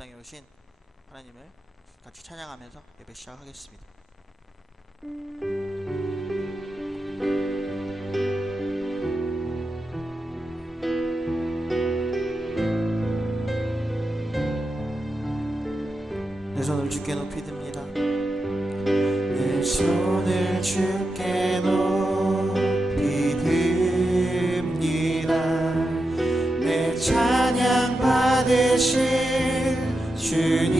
땅에 오신 하나님을 같이 찬양하면서 예배 시작하겠습니다. 내 손을 주께 높이 듭니다. 내 손을 주께 높이 듭니다. 내 찬양 받으실 주님,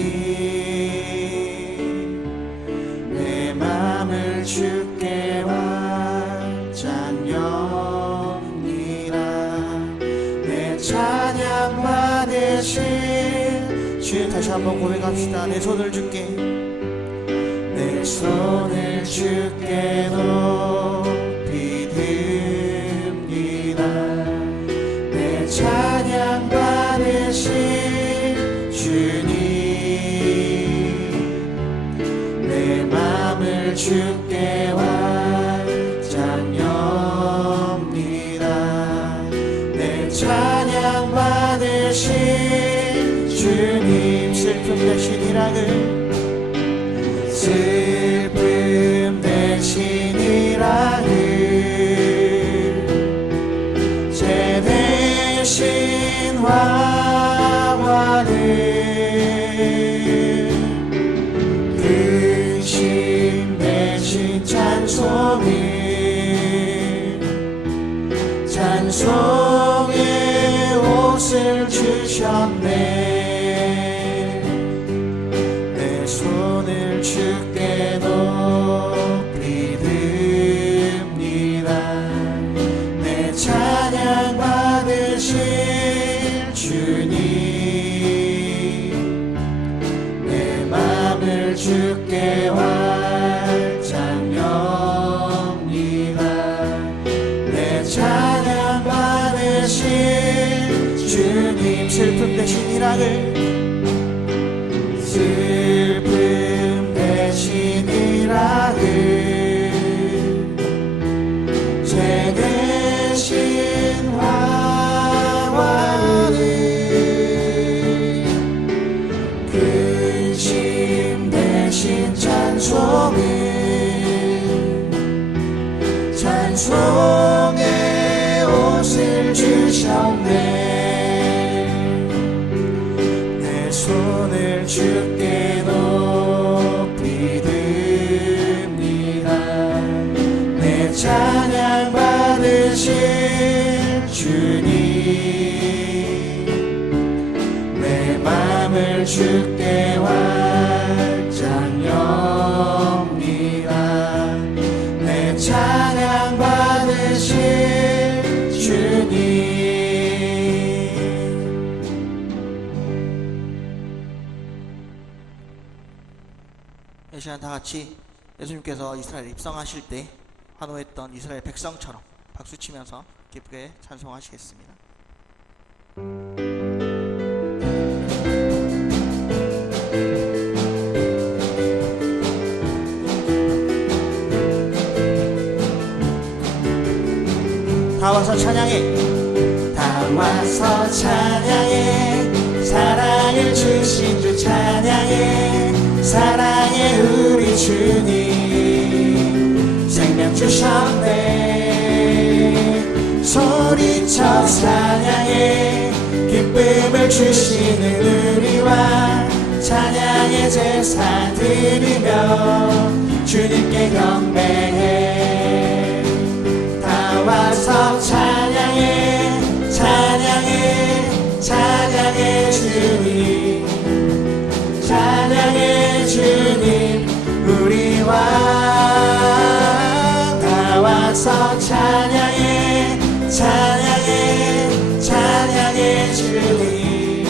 내 맘을 주께 완전합니다. 내 찬양 받으실 주, 다시 한번 고백합시다. 내 손을 주께, 내 손을 주께 높이 듭니다. 내 찬양 받으실 주님, 내 맘을 주께 완전합니다. 내 찬양 받으실 주님, 슬픔 대신 희락을, 슬픔 대신 희락을, 죄 대신 화환을, 근심 대신 찬송을, 찬송의 옷을 주셨네. 내 손을 주께 높이 듭니다. 내 찬양 받으실 주님, 내 맘을 주께 완전합니다. 내 찬양 받으실 주님, 슬픔 대신 희락을, 슬픔 대신 희락을, 죄 대신 화환을, 근심 대신 찬송을, 찬송의 옷을 주셨네. 내 손을 주께 높이 듭니다. 내 찬양 받으실 주님, 내 맘을 주께 완전합니다. 내 찬양 받으실 주님. 이 시간 다 같이 예수님께서 이스라엘 입성하실 때 환호했던 이스라엘 백성처럼 박수치면서 기쁘게 찬송하시겠습니다. 다 와서 찬양해, 다 와서 찬양해, 사랑을 주신 주 찬양해, 사랑해 우리 주님, 생명 주셨네. 소리쳐 찬양해, 기쁨을 주시는 우리와 찬양의 제사 드리며 주님께 경배해. 다 와서 찬양해, 찬양해, 찬양해 주님, 찬양해 주님, 우리 왕. 다 와서 찬양해, 찬양해, 찬양해 주님,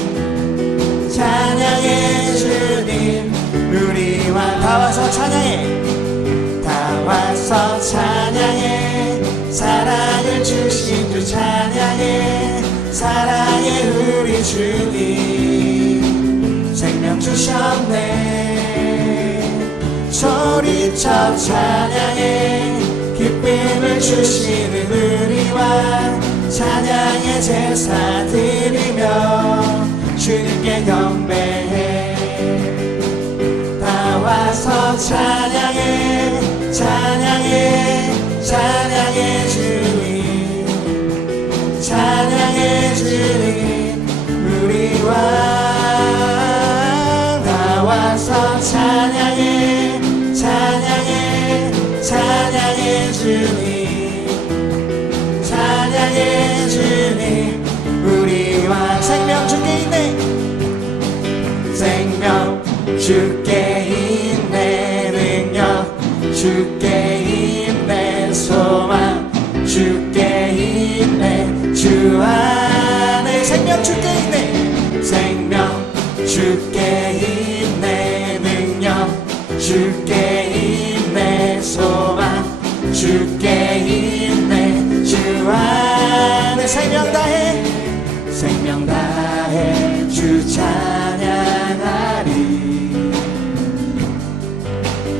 찬양해 주님, 우리 왕. 다 와서 찬양해, 다 와서 찬양해, 사랑을 주신 주 찬양해, 사랑해 우리 주님, 생명 주셨네. 소리쳐 찬양해, 기쁨을 주시는 우리 왕, 찬양의 제사 드리며 주님께 경배해. 찬양해 찬양해 찬양해 주님 찬양해 주님 우리 왕 나와서 찬양해 찬양해 찬양해 주님 찬양해 주님 우리 왕 생명 주께 있네 생명 주께 있네 능력 주께 있네 소망 주께 있네 주 안에 생명 주께 있네 생명 주께 있네 능력 주께 있네 소망 주께 있네 주 안에 생명 다해 생명 다해 주 찬양하리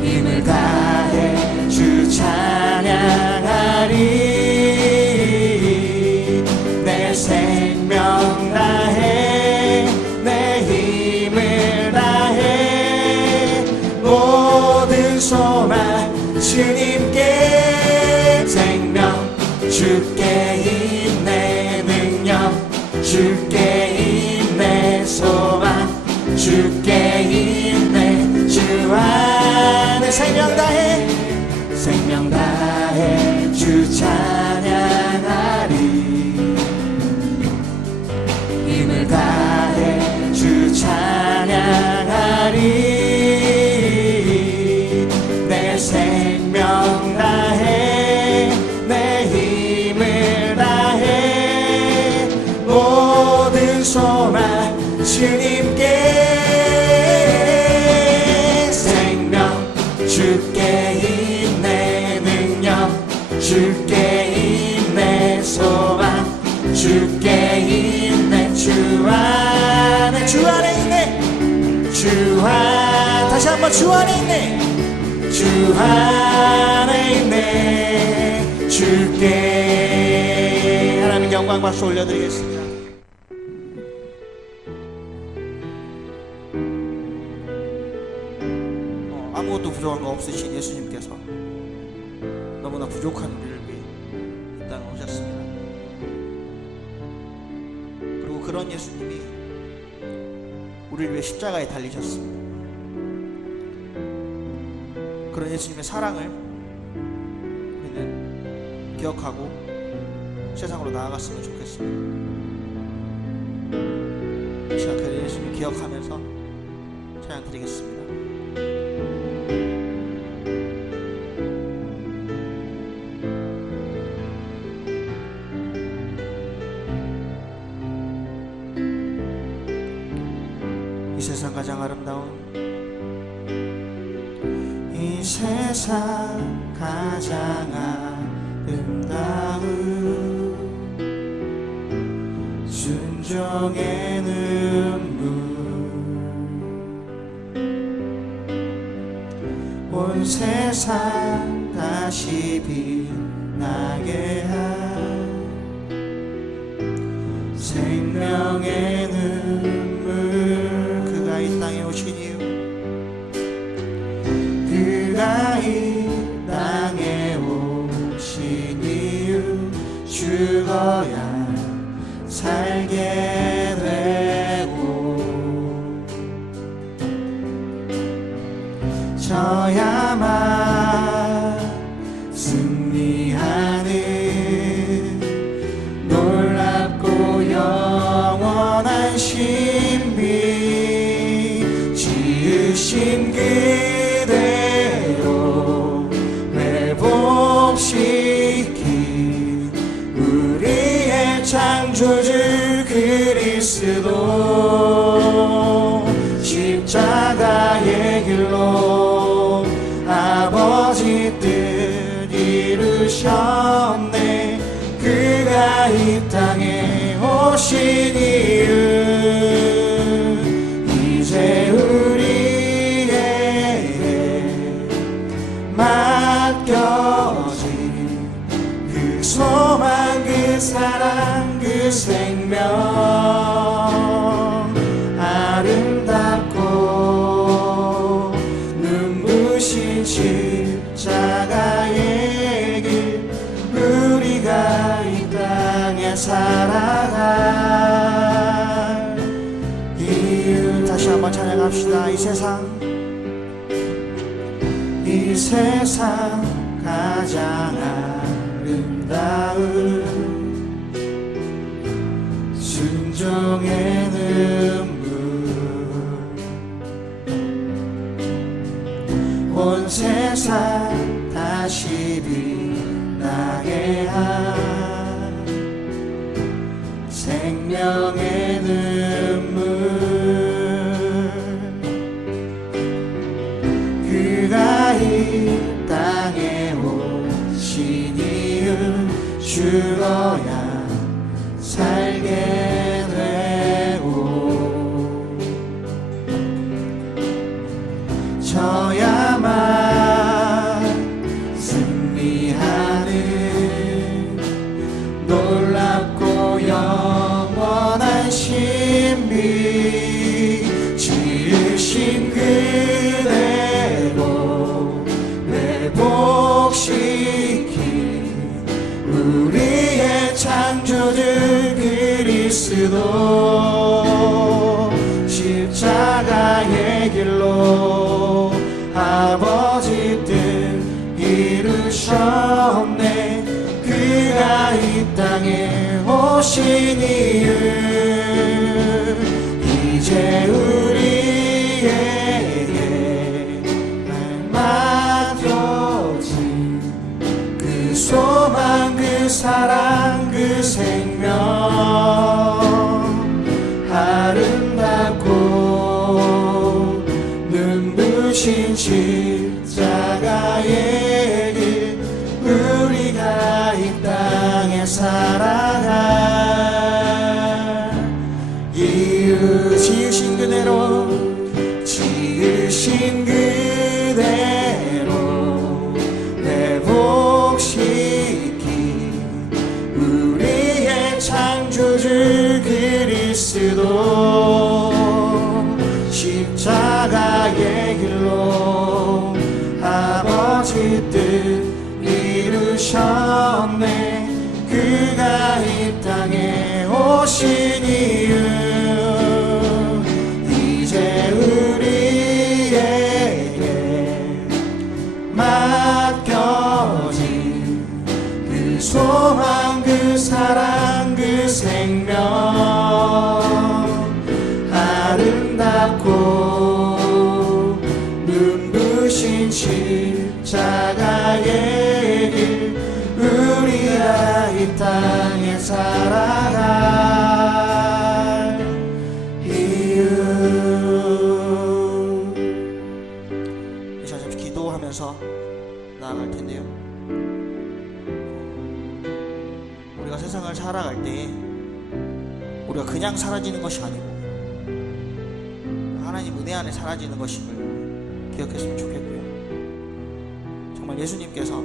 힘을 다해 주 찬양하리 내 생명 다해 내 힘을 다해 모든 소망 주님께 생명 주께 있네 능력 주께 있네 소망 주께 있네 주 안에 생명 다해 생명 다해 주 찬양하리 힘을 다해 주 찬양하리 내 생명 다해 내 힘을 다해 모든 소망 주님께 생명 주께 있네 능력 주께 있네 소망 주께 있네 주 안에 있네 주 안 다시 한번 주 안에 있네 주 안에 있네 주께 하나님 영광 박수 올려드리겠습니다. 아무것도 부족한 거 없으신 예수님께서 너무나 부족한 우리를 위해 이 땅에 오셨습니다. 그리고 그런 예수님이 우리를 위해 십자가에 달리셨습니다. 그런 예수님의 사랑을 우리는 기억하고 세상으로 나아갔으면 좋겠습니다. 이 시간 그 예수님 기억하면서 찬양 드리겠습니다. 이 세상 가장 아름다운 이 세상 가장 아름다운 순종의 눈물 온 세상 다시 빛나게 한 생명의 눈물 그가 이 땅에 오신 이유 그가 이 땅에 오신 이유 죽어야 살게 되고 져야만 승리하는 놀랍고 영원한 신비 지으신 그대로 회복시킨 우리의 창조주 그리스도 십자가의 길로 아버지 뜻 이루셨네 그가 이 땅에 오신 이유 이제 우리에게 맡겨진 그 소망 그 사랑 그 생명 아름답고 눈부신 다시 한번 찬양합시다. 이 세상 가장 아름다운 순종의 눈물 온 세상 다시 빛나게 한 생명의 눈물 그가 이 땅에 오신 이유 죽어야 살게 되고 져야만 승리하는 놀랍고 영원한 신비 지으신 그대로 회복시킨 우리의 창조주 그리스도 십자가의 길로 아버지 뜻 이루셨네 그가 이 땅에 오신 이유 이제 우리에게 맡겨진 그 소망 그 사랑 그 생명 아름답고 눈부신 십자가의 길 우리가 이 땅에 살아갈 이유 지으신 그대로 회복시킨 우리의 창조주 그리스도 십자가의 길로 아버지 뜻 이루셨네 그가 이 땅에 오신 이유 이제 우리에게 맡겨진 그 소망 그 사랑 그 생명 아름답고 눈부신 십자가의 길 우리가 이 땅에 살아갈 이유 이제 잠시 기도하면서 나아갈 텐데요. 우리가 세상을 살아갈 때 우리가 그냥 사라지는 것이 아니고 하나님 은혜 안에 사라지는 것임을 기억했으면 좋겠고요. 정말 예수님께서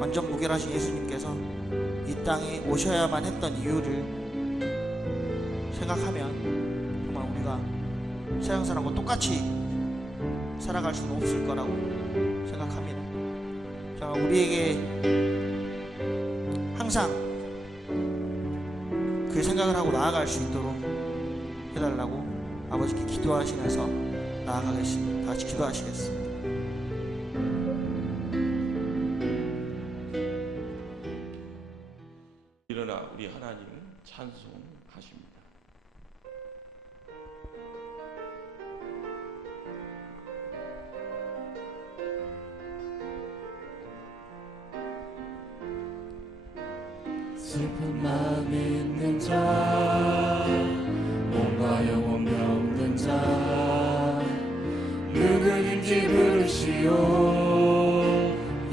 완전 무결하신 예수님께서 이 땅에 오셔야만 했던 이유를 생각하면 정말 우리가 세상 사람과 똑같이 살아갈 수는 없을 거라고 생각합니다. 정말 우리에게 항상 그 생각을 하고 나아갈 수 있도록 해달라고 아버지께 기도하시면서 나아가겠습니다. 다 같이 기도하시겠습니다. 일어나 우리 하나님 찬송하십니다. 슬픈 마음 있는 자 몸과 영혼 병든 자 누구든지 부르시오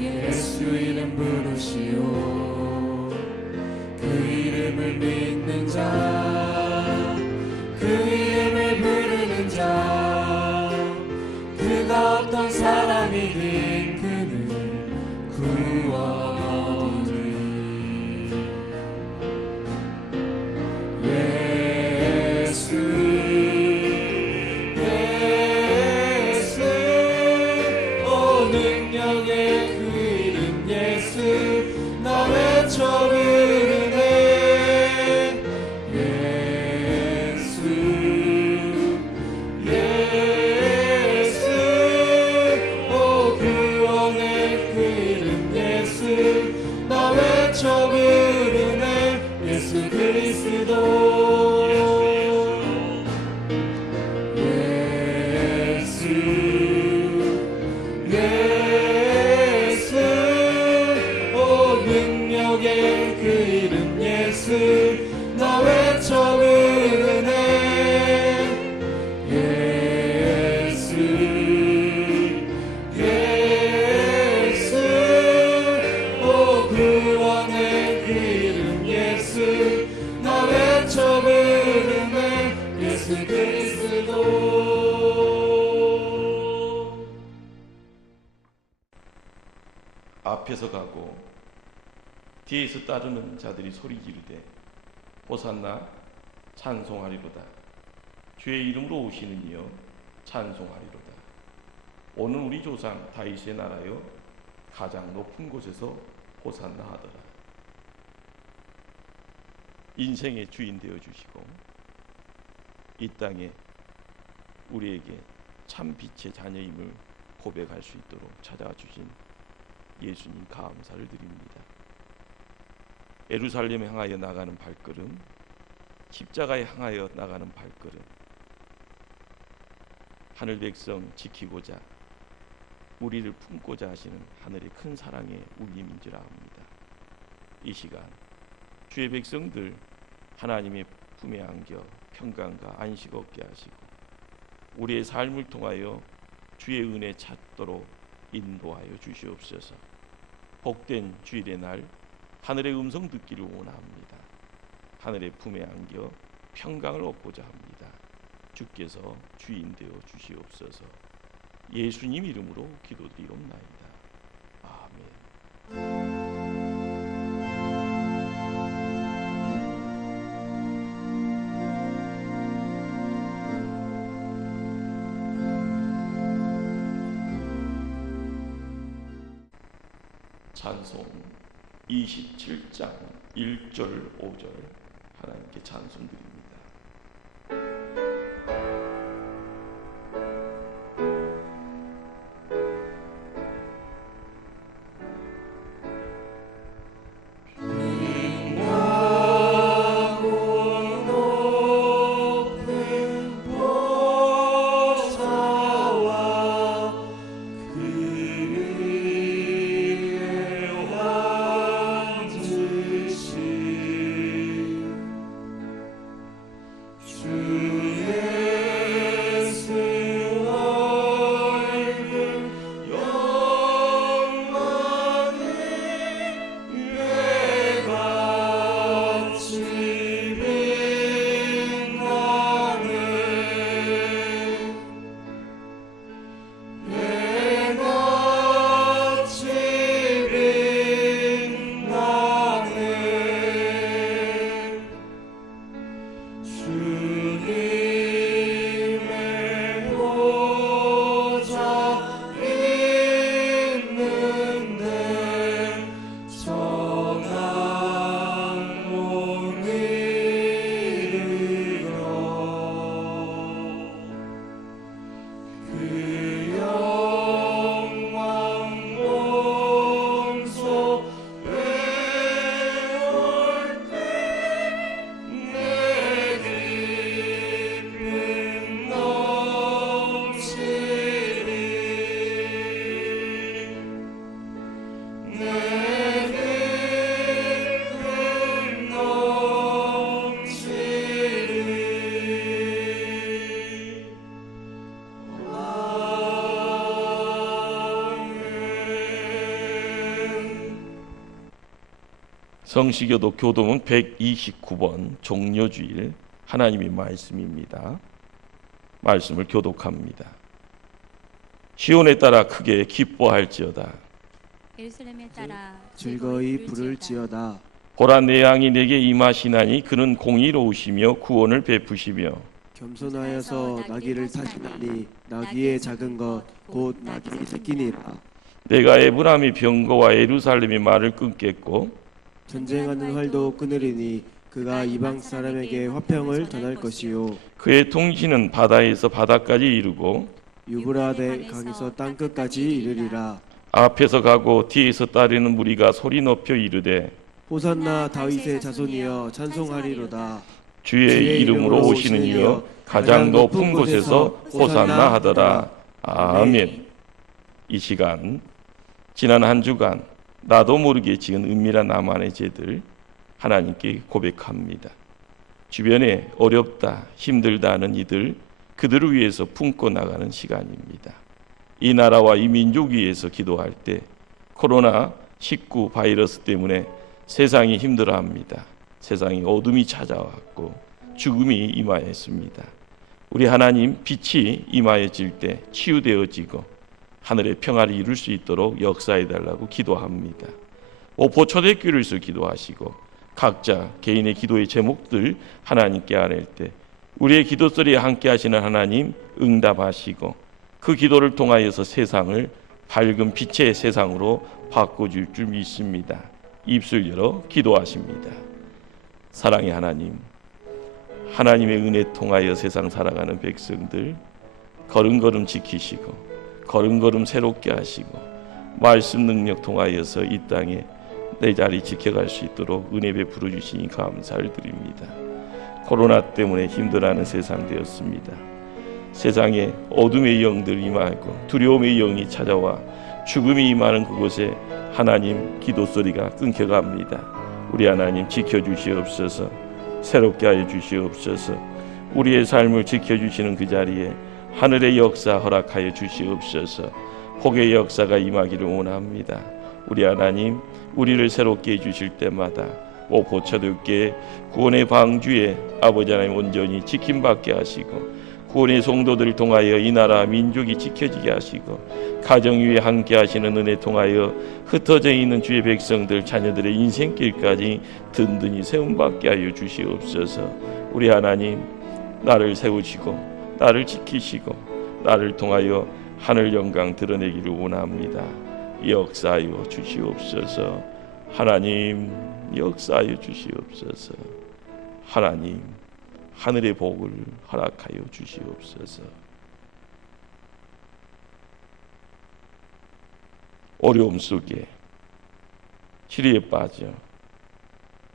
예수 이름 부르시오 그 이름을 믿는 자 그 이름을 부르는 자 그가 어떤 사람이든 그는 구원하리 예수 오 능력의 그 이름 예수 나 외쳐 부르네 예수 앞에서 가고 뒤에서 따르는 자들이 소리 지르되 호산나 찬송하리로다. 주의 이름으로 오시는 이여 찬송하리로다. 오늘 우리 조상 다윗의 나라여 가장 높은 곳에서 호산나 하더라. 인생의 주인 되어 주시고 이 땅에 우리에게 참 빛의 자녀임을 고백할 수 있도록 찾아와 주신 예수님 감사를 드립니다. 예루살렘에 향하여 나가는 발걸음, 십자가에 향하여 나가는 발걸음, 하늘 백성 지키고자 우리를 품고자 하시는 하늘의 큰 사랑의 울림인 줄 압니다. 이 시간 주의 백성들 하나님의 품에 안겨 평강과 안식 얻게 하시고 우리의 삶을 통하여 주의 은혜 찾도록 인도하여 주시옵소서. 복된 주일의 날 하늘의 음성 듣기를 원합니다. 하늘의 품에 안겨 평강을 얻고자 합니다. 주께서 주인 되어 주시옵소서. 예수님 이름으로 기도드리옵나이다. 아멘. 찬송 27장 1절 5절 하나님께 찬송드립니다. 성시교도 교도문 129번 종려주일 하나님의 말씀입니다. 말씀을 교독합니다. 시온에 따라 크게 기뻐할지어다. 예루살렘에 따라 즐거이 부를지어다. 보라 내 양이 내게 임하시나니 그는 공의로우시며 구원을 베푸시며 겸손하여서 나귀를 타시나니 나귀의 작은 것 곧 나귀 새끼니라. 내가 에브라임의 병거와 예루살렘의 말을 끊겠고 전쟁하는 활도 끊으리니 그가 이방 사람에게 화평을 전할 것이요 그의 통치는 바다에서 바다까지 이르고 유브라데 강에서 땅끝까지 이르리라. 앞에서 가고 뒤에서 따르는 무리가 소리 높여 이르되 호산나 다윗의 자손이여 찬송하리로다. 주의 이름으로 오시는 이여 가장 높은 곳에서 호산나 하더라. 아멘. 이 시간 지난 한 주간 나도 모르게 지은 은밀한 나만의 죄들 하나님께 고백합니다. 주변에 어렵다 힘들다 하는 이들 그들을 위해서 품고 나가는 시간입니다. 이 나라와 이 민족 위해서 기도할 때 코로나19 바이러스 때문에 세상이 힘들어합니다. 세상이 어둠이 찾아왔고 죽음이 임하였습니다. 우리 하나님 빛이 임하여질 때 치유되어지고 하늘의 평화를 이룰 수 있도록 역사해 달라고 기도합니다. 오포 초대교회에서 기도하시고 각자 개인의 기도의 제목들 하나님께 아뢰 때 우리의 기도 소리에 함께 하시는 하나님 응답하시고 그 기도를 통하여서 세상을 밝은 빛의 세상으로 바꿔줄 줄 믿습니다. 입술 열어 기도하십니다. 사랑의 하나님, 하나님의 은혜 통하여 세상 살아가는 백성들 걸음걸음 지키시고 걸음걸음 새롭게 하시고 말씀 능력 통하여서 이 땅에 내 자리 지켜갈 수 있도록 은혜 베풀어 주시니 감사를 드립니다. 코로나 때문에 힘들어하는 세상 되었습니다. 세상에 어둠의 영들 임하고 두려움의 영이 찾아와 죽음이 임하는 그곳에 하나님 기도 소리가 끊겨갑니다. 우리 하나님 지켜주시옵소서. 새롭게 하여 주시옵소서. 우리의 삶을 지켜주시는 그 자리에 하늘의 역사 허락하여 주시옵소서. 복의 역사가 임하기를 원합니다. 우리 하나님 우리를 새롭게 해주실 때마다 오포초대교회 구원의 방주에 아버지 하나님 온전히 지킴받게 하시고 구원의 성도들을 통하여 이 나라 민족이 지켜지게 하시고 가정 위에 함께 하시는 은혜 통하여 흩어져 있는 주의 백성들 자녀들의 인생길까지 든든히 세움받게 하여 주시옵소서. 우리 하나님 나를 세우시고 나를 지키시고 나를 통하여 하늘 영광 드러내기를 원합니다. 역사하여 주시옵소서. 하나님 역사하여 주시옵소서. 하나님 하늘의 복을 허락하여 주시옵소서. 어려움 속에 시리에 빠져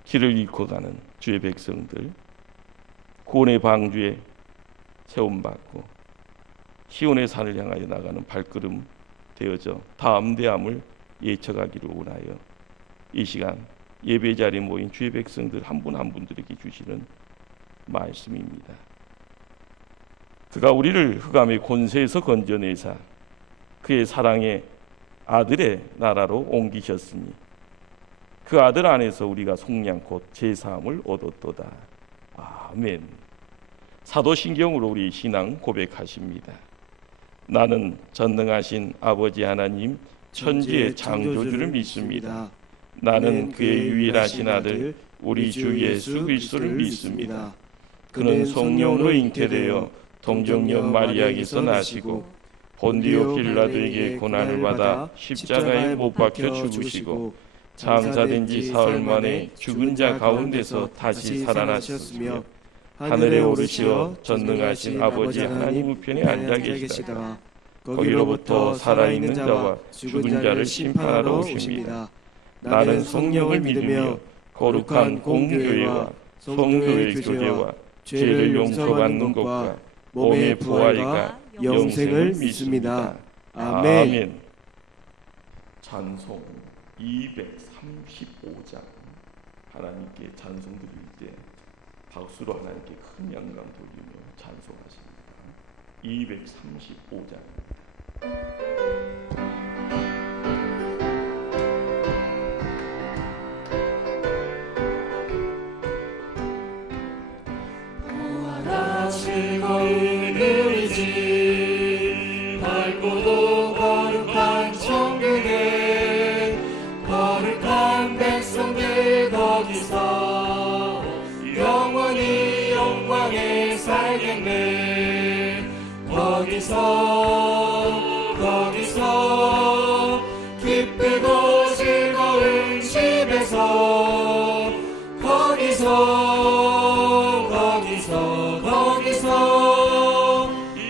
길을 잃고가는 주의 백성들 구원의 방주에 세움받고 시온의 산을 향하여 나가는 발걸음 되어져 다음 대함을 예쳐가기를 원하여 이 시간 예배 자리에 모인 주의 백성들 한 분 한 분들에게 주시는 말씀입니다. 그가 우리를 흑암의 권세에서 건져내사 그의 사랑의 아들의 나라로 옮기셨으니 그 아들 안에서 우리가 속량 곧 제사함을 얻었도다. 아멘. 사도신경으로 우리 신앙 고백하십니다. 나는 전능하신 아버지 하나님 천지의 창조주를 믿습니다. 나는 그의 유일하신 아들 우리 주 예수 그리스도를 믿습니다. 그는 성령으로 잉태되어 동정녀 마리아에게서 나시고 본디오 빌라도에게 고난을 받아 십자가에 못 박혀 죽으시고 장사된 지 사흘 만에 죽은 자 가운데서 다시 살아나셨으며 하늘에 오르시어 전능하신 아버지 하나님 우편에 앉아 계시다가 거기로부터 살아있는 자와 죽은 자를 심판하러 오십니다. 나는 성령을 믿으며 거룩한 공교회와 성도의 교제와 죄를 용서받는 것과 몸의 부활과 영생을 믿습니다. 아멘. 찬송 235장 하나님께 찬송 드릴 때 박수로 하나님께 큰 영광 돌리며 찬송하십니다. 235장 즐거운 누리지 밝고도 거룩한 천국에 거룩한 백성들 거기서 영원히 영광에 살겠네. 거기서 기쁘고 즐거운 집에서 거기서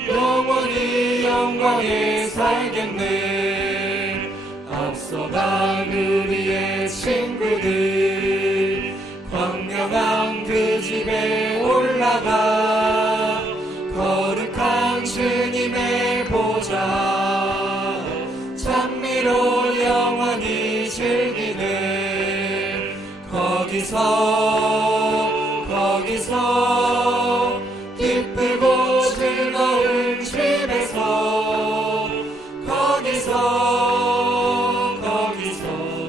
영원히 영광에 살겠네. 앞서간 우리의 친구들 광명한 그 집에 올라가 거룩한 주님의 보좌 찬미로 영원히 즐기네. 거기서 기쁘고 즐거운 집에서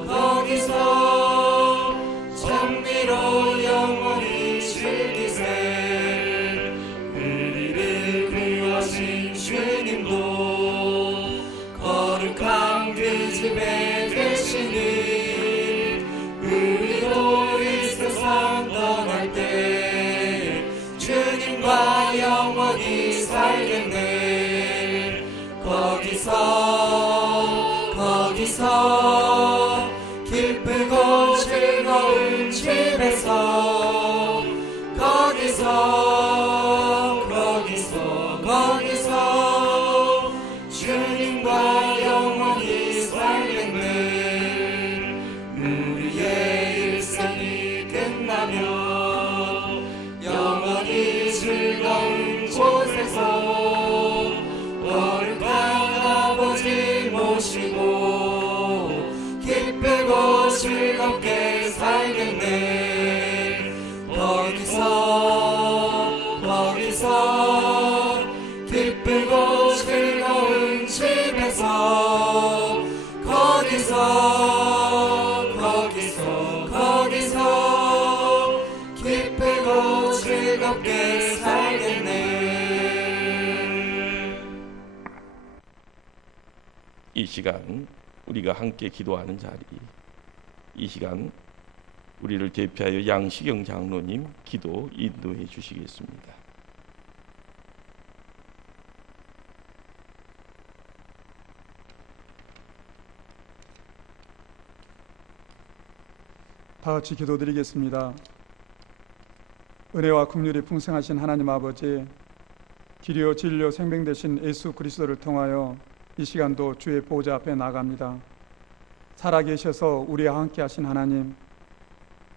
거기서 찬미로 영원히 즐기세. 우리를 구하신 주님도 이 시간 우리가 함께 기도하는 자리, 이 시간 우리를 대표하여 양시경 장로님 기도 인도해 주시겠습니다. 다 같이 기도드리겠습니다. 은혜와 긍휼이 풍성하신 하나님 아버지, 길이요 진리요 생명 되신 예수 그리스도를 통하여 이 시간도 주의 보좌 앞에 나갑니다. 살아계셔서 우리와 함께 하신 하나님,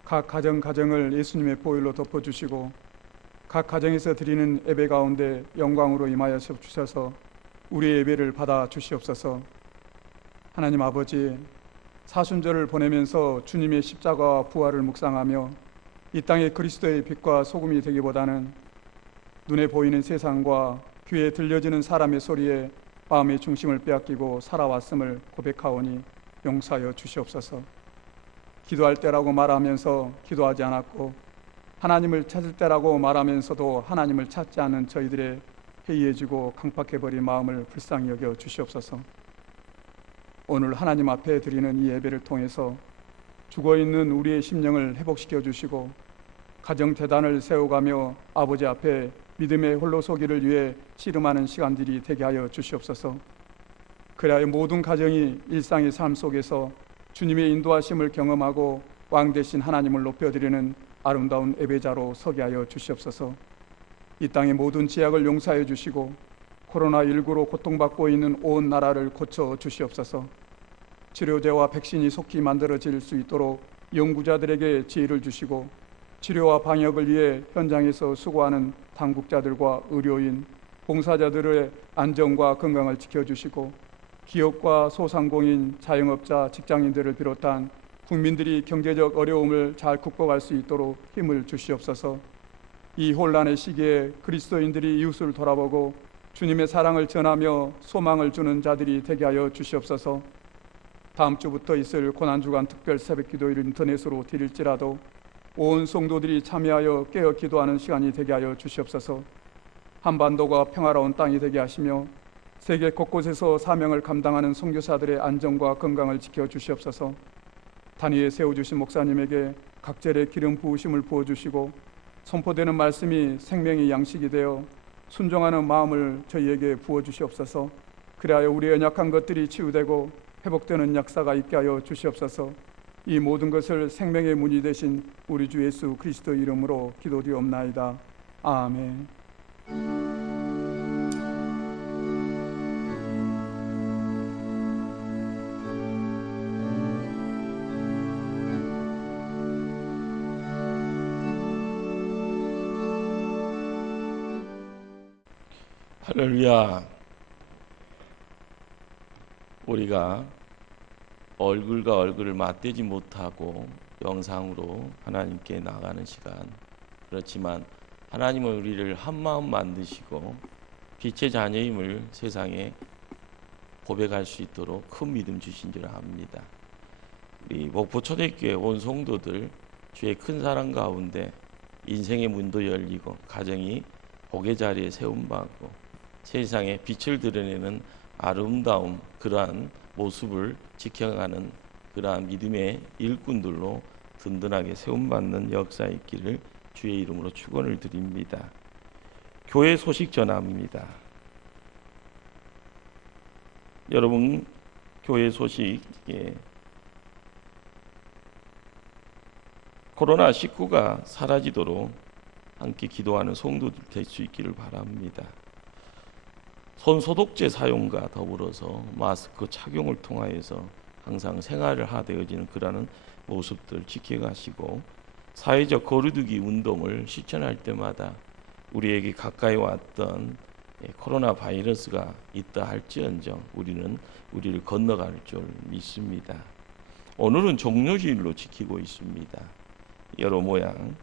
각 가정을 예수님의 보혈로 덮어주시고 각 가정에서 드리는 예배 가운데 영광으로 임하여 주셔서 우리의 예배를 받아 주시옵소서. 하나님 아버지, 사순절을 보내면서 주님의 십자가와 부활을 묵상하며 이 땅에 그리스도의 빛과 소금이 되기보다는 눈에 보이는 세상과 귀에 들려지는 사람의 소리에 마음의 중심을 빼앗기고 살아왔음을 고백하오니 용서하여 주시옵소서. 기도할 때라고 말하면서 기도하지 않았고 하나님을 찾을 때라고 말하면서도 하나님을 찾지 않은 저희들의 해이해지고 강팍해버린 마음을 불쌍히 여겨 주시옵소서. 오늘 하나님 앞에 드리는 이 예배를 통해서 죽어있는 우리의 심령을 회복시켜 주시고 가정 재단을 세워가며 아버지 앞에 믿음의 홀로서기를 위해 씨름하는 시간들이 되게 하여 주시옵소서. 그래야 모든 가정이 일상의 삶 속에서 주님의 인도하심을 경험하고 왕 대신 하나님을 높여드리는 아름다운 예배자로 서게 하여 주시옵소서. 이 땅의 모든 죄악을 용서해 주시고 코로나19로 고통받고 있는 온 나라를 고쳐 주시옵소서. 치료제와 백신이 속히 만들어질 수 있도록 연구자들에게 지혜를 주시고 치료와 방역을 위해 현장에서 수고하는 당국자들과 의료인, 봉사자들의 안전과 건강을 지켜주시고 기업과 소상공인, 자영업자, 직장인들을 비롯한 국민들이 경제적 어려움을 잘 극복할 수 있도록 힘을 주시옵소서. 이 혼란의 시기에 그리스도인들이 이웃을 돌아보고 주님의 사랑을 전하며 소망을 주는 자들이 되게 하여 주시옵소서. 다음 주부터 있을 고난주간 특별 새벽기도를 인터넷으로 드릴지라도 온 성도들이 참여하여 깨어 기도하는 시간이 되게 하여 주시옵소서. 한반도가 평화로운 땅이 되게 하시며 세계 곳곳에서 사명을 감당하는 선교사들의 안전과 건강을 지켜 주시옵소서. 단위에 세워주신 목사님에게 각절의 기름 부으심을 부어주시고 선포되는 말씀이 생명의 양식이 되어 순종하는 마음을 저희에게 부어주시옵소서. 그리하여 우리의 연약한 것들이 치유되고 회복되는 역사가 있게 하여 주시옵소서. 이 모든 것을 생명의 문이 되신 우리 주 예수 그리스도 이름으로 기도드리옵나이다. 아멘. 할렐루야. 우리가 얼굴과 얼굴을 맞대지 못하고 영상으로 하나님께 나가는 시간, 그렇지만 하나님은 우리를 한마음 만드시고 빛의 자녀임을 세상에 고백할 수 있도록 큰 믿음 주신 줄 압니다. 우리 목포초대교회 온 성도들 주의 큰 사랑 가운데 인생의 문도 열리고 가정이 복의 자리에 세움받고 세상에 빛을 드러내는 아름다운 그러한 모습을 지켜가는 그러한 믿음의 일꾼들로 든든하게 세움받는 역사 있기를 주의 이름으로 축원을 드립니다. 교회 소식 전합니다. 여러분, 교회 소식, 코로나19가 사라지도록 함께 기도하는 성도들 될 수 있기를 바랍니다. 손소독제 사용과 더불어서 마스크 착용을 통하여서 항상 생활을 하되어지는 그러한 모습들 지켜가시고 사회적 거리두기 운동을 실천할 때마다 우리에게 가까이 왔던 코로나 바이러스가 있다 할지언정 우리는 우리를 건너갈 줄 믿습니다. 오늘은 종료주일로 지키고 있습니다. 여러 모양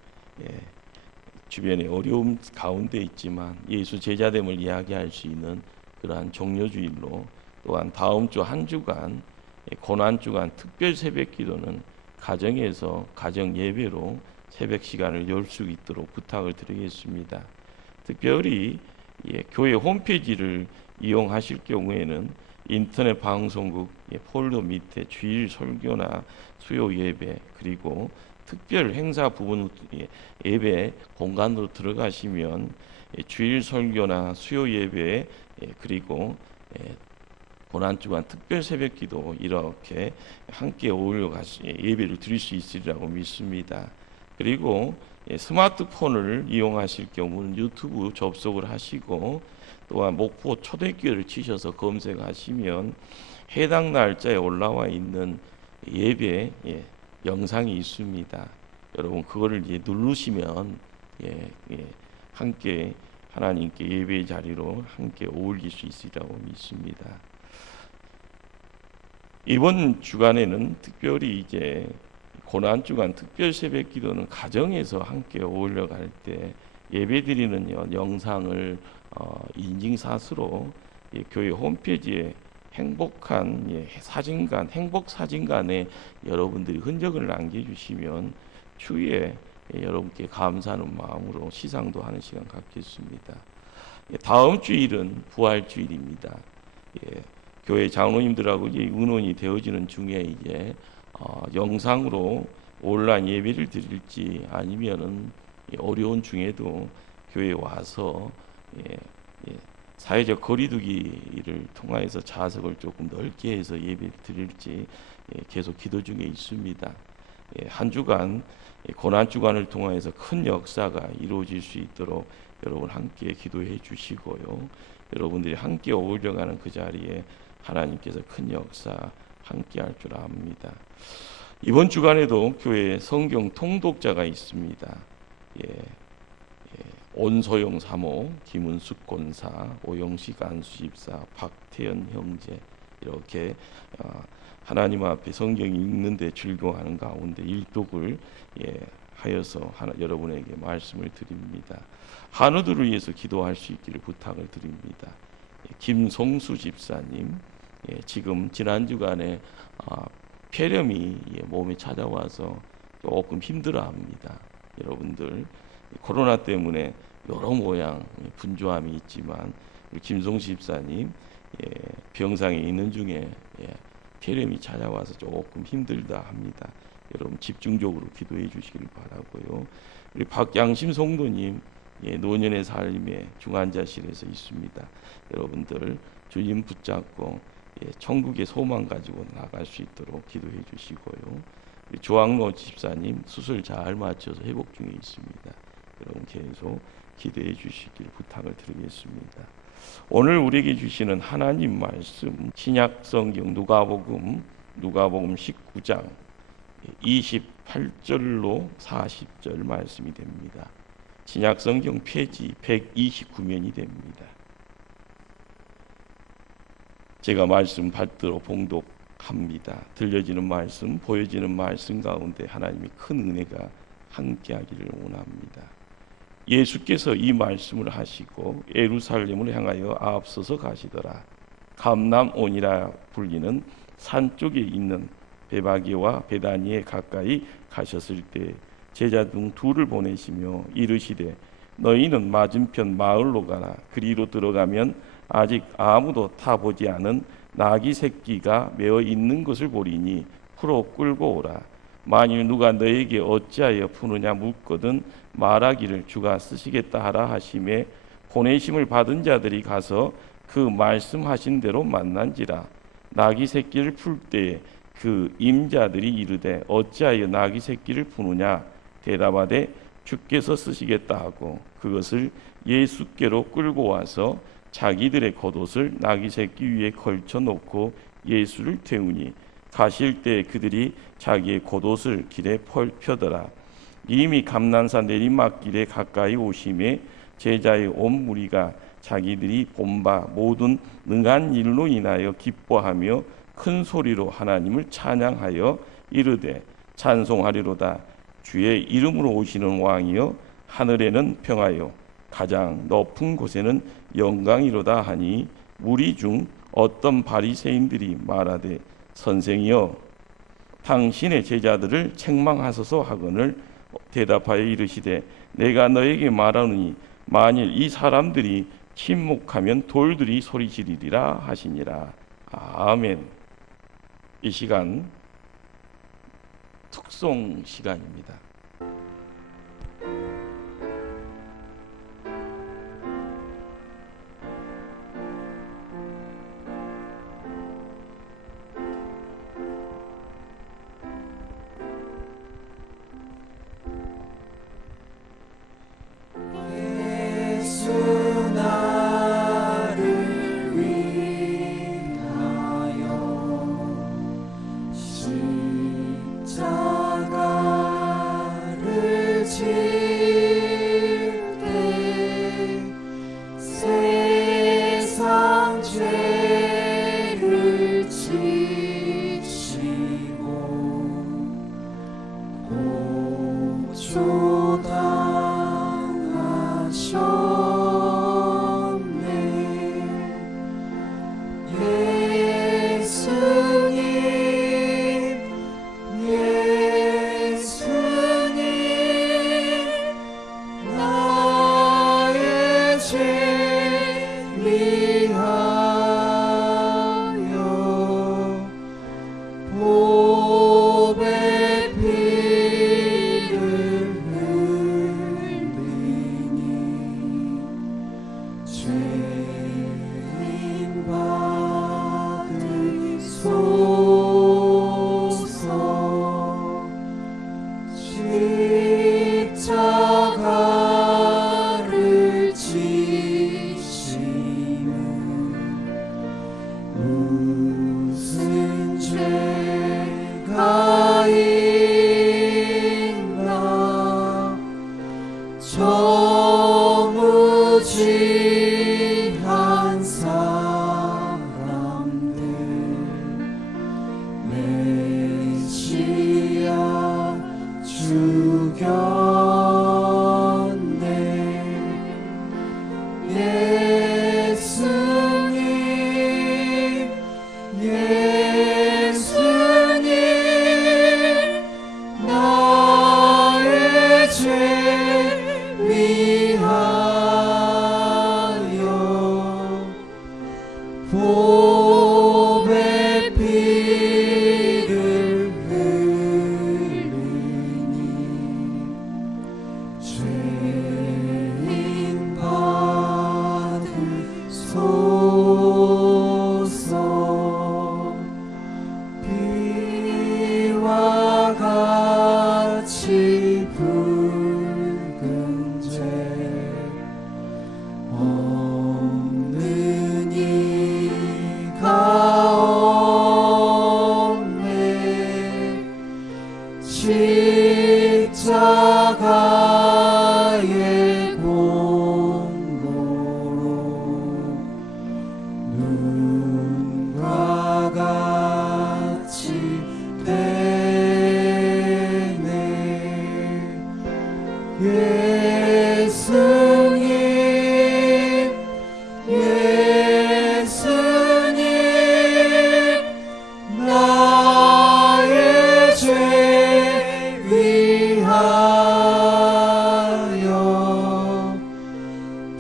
주변에 어려움 가운데 있지만 예수 제자됨을 이야기할 수 있는 그러한 종료주일로, 또한 다음 주 한 주간 고난주간 특별 새벽기도는 가정에서 가정 예배로 새벽 시간을 열 수 있도록 부탁을 드리겠습니다. 특별히 교회 홈페이지를 이용하실 경우에는 인터넷 방송국 폴더 밑에 주일 설교나 수요 예배 그리고 특별 행사 부분 예배 공간으로 들어가시면 주일 설교나 수요 예배 그리고 고난주간 특별 새벽기도 이렇게 함께 어울려 예배를 드릴 수 있으리라고 믿습니다. 그리고 스마트폰을 이용하실 경우는 유튜브 접속을 하시고 또한 목포 초대교회를 치셔서 검색하시면 해당 날짜에 올라와 있는 예배 영상이 있습니다. 여러분 그거를 누르시면 함께 하나님께 예배의 자리로 함께 어울릴 수 있으리라고 믿습니다. 이번 주간에는 특별히 이제 고난주간 특별 새벽 기도는 가정에서 함께 어울려 갈 때 예배드리는 영상을 인증샷으로 교회 홈페이지에 행복한 사진관, 행복 사진관에 여러분들이 흔적을 남겨주시면 추후에 여러분께 감사하는 마음으로 시상도 하는 시간 갖겠습니다. 다음 주일은 부활주일입니다. 교회 장로님들하고 의논이 되어지는 중에 이제 영상으로 온라인 예배를 드릴지 아니면은 어려운 중에도 교회에 와서 사회적 거리두기를 통하여서 좌석을 조금 넓게 해서 예배를 드릴지 계속 기도 중에 있습니다. 한 주간 고난 주간을 통하여서 큰 역사가 이루어질 수 있도록 여러분 함께 기도해 주시고요. 여러분들이 함께 어울려가는 그 자리에 하나님께서 큰 역사 함께 할 줄 압니다. 이번 주간에도 교회에 성경 통독자가 있습니다. 온소영 사모, 김은숙 권사, 오영식 안수집사, 박태연 형제 이렇게 하나님 앞에 성경 읽는데 즐거워하는 가운데 일독을 하여서 여러분에게 말씀을 드립니다. 한우들을 위해서 기도할 수 있기를 부탁을 드립니다. 김송수 집사님, 지금 지난 주간에 폐렴이 몸에 찾아와서 조금 힘들어합니다. 여러분들 코로나 때문에 여러 모양 분주함이 있지만 우리 김송수 집사님 병상에 있는 중에 폐렴이 찾아와서 조금 힘들다 합니다. 여러분 집중적으로 기도해 주시길 바라고요. 우리 박양심 성도님 노년의 삶의 중환자실에서 있습니다. 여러분들 주님 붙잡고 천국의 소망 가지고 나갈 수 있도록 기도해 주시고요. 우리 조항로 집사님 수술 잘 마쳐서 회복 중에 있습니다. 여러분 계속 기도해 주시길 부탁을 드리겠습니다. 오늘 우리에게 주시는 하나님 말씀 신약 성경 누가복음 19장 28절로 40절 말씀이 됩니다. 신약 성경 페이지 129면이 됩니다. 제가 말씀 받들어 봉독합니다. 들려지는 말씀, 보여지는 말씀 가운데 하나님의 큰 은혜가 함께하기를 원합니다. 예수께서 이 말씀을 하시고 예루살렘을 향하여 앞서서 가시더라. 감람온이라 불리는 산 쪽에 있는 베바기와 베다니에 가까이 가셨을 때 제자 중 둘을 보내시며 이르시되 너희는 맞은편 마을로 가라. 그리로 들어가면 아직 아무도 타보지 않은 나귀 새끼가 메어 있는 것을 보리니 풀어 끌고 오라. 만일 누가 너에게 어찌하여 푸느냐 묻거든 말하기를 주가 쓰시겠다 하라 하심에 보내심을 받은 자들이 가서 그 말씀하신 대로 만난지라. 나귀 새끼를 풀 때에 그 임자들이 이르되 어찌하여 나귀 새끼를 푸느냐 대답하되 주께서 쓰시겠다 하고 그것을 예수께로 끌고 와서 자기들의 겉옷을 나귀 새끼 위에 걸쳐 놓고 예수를 태우니 가실 때 그들이 자기의 겉옷을 길에 펴더라. 이미 감난산 내리막길에 가까이 오심에 제자의 온 무리가 자기들이 본 바 모든 능한 일로 인하여 기뻐하며 큰 소리로 하나님을 찬양하여 이르되 찬송하리로다. 주의 이름으로 오시는 왕이여 하늘에는 평하여 가장 높은 곳에는 영광이로다 하니 무리 중 어떤 바리새인들이 말하되 선생이여 당신의 제자들을 책망하소서 하거늘 대답하여 이르시되 내가 너에게 말하노니 만일 이 사람들이 침묵하면 돌들이 소리 지르리라 하시니라. 아멘. 이 시간 특송 시간입니다. 예수 나를 위하여 십자가를 질 때 세상 죄를 지시고 고초 당하셨네. 예수님 예수님 나의 죄 위하여 보배 피를 흘리니 죄인 받으소서. 십자가를 지시는 무슨 죄가 있나. 저무지한 사람들 메시아 죽였네. 예수님 예수님 나의 죄 위하여 보배 피를 흘리니 죄인 받으소서. 비와 같이 붉은 죄 없는 이가 없네. 십자가의 공로로 눈과 같이 되네. 예수님 예수님 나의 죄 위하여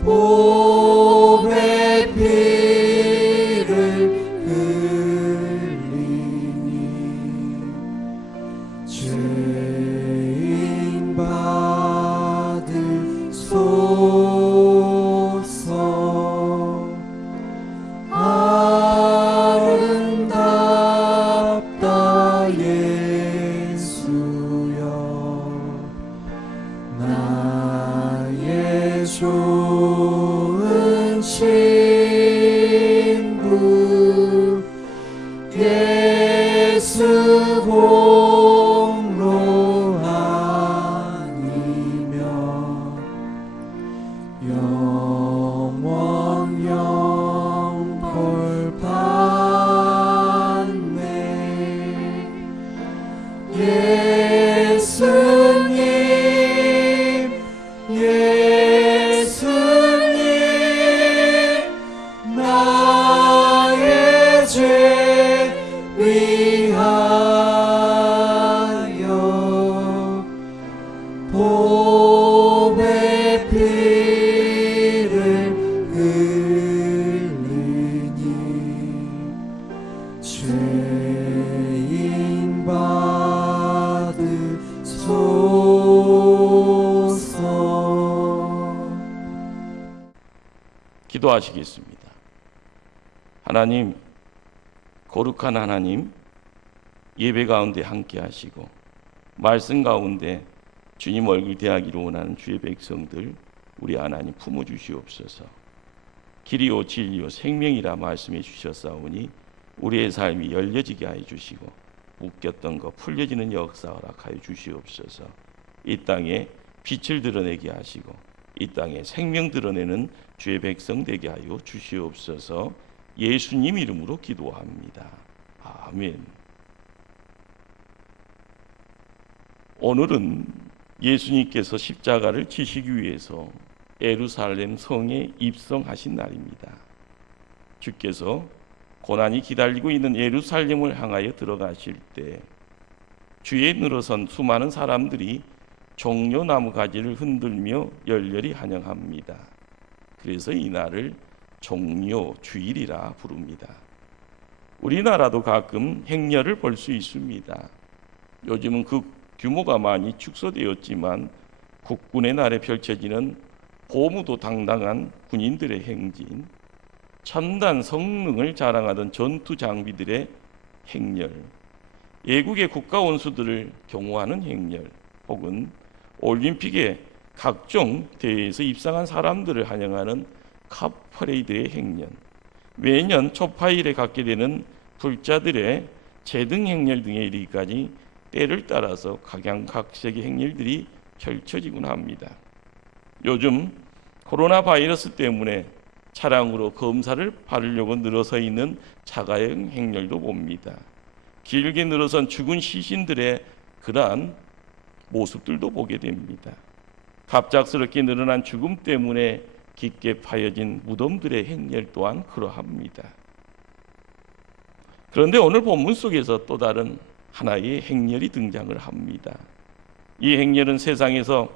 보배 피를 기도하시겠습니다. 하나님, 거룩한 하나님, 예배 가운데 함께 하시고 말씀 가운데 주님 얼굴 대하기를 원하는 주의 백성들 우리 하나님 품어 주시옵소서. 길이요 진리요 생명이라 말씀해 주셨사오니 우리의 삶이 열려지게 하여 주시고 묶였던 것 풀려지는 역사 허락하여 주시옵소서. 이 땅에 빛을 드러내게 하시고 이 땅에 생명 드러내는 주의 백성 되게 하여 주시옵소서. 예수님 이름으로 기도합니다. 아멘. 오늘은 예수님께서 십자가를 지시기 위해서 예루살렘 성에 입성하신 날입니다. 주께서 고난이 기다리고 있는 예루살렘을 향하여 들어가실 때 주위에 늘어선 수많은 사람들이 종려나무 가지를 흔들며 열렬히 환영합니다. 그래서 이 날을 종려주일이라 부릅니다. 우리나라도 가끔 행렬을 볼 수 있습니다. 요즘은 그 규모가 많이 축소되었지만 국군의 날에 펼쳐지는 고무도 당당한 군인들의 행진, 첨단 성능을 자랑하던 전투 장비들의 행렬, 예국의 국가 원수들을 경호하는 행렬, 혹은 올림픽의 각종 대회에서 입상한 사람들을 환영하는 카퍼레이드의 행렬, 매년 초파일에 갖게 되는 불자들의 제등 행렬 등에 이르기까지 때를 따라서 각양각색의 행렬들이 펼쳐지곤 합니다. 요즘 코로나 바이러스 때문에 차량으로 검사를 받으려고 늘어서 있는 자가용 행렬도 봅니다. 길게 늘어선 죽은 시신들의 그러한 모습들도 보게 됩니다. 갑작스럽게 늘어난 죽음 때문에 깊게 파여진 무덤들의 행렬 또한 그러합니다. 그런데 오늘 본문 속에서 또 다른 하나의 행렬이 등장을 합니다. 이 행렬은 세상에서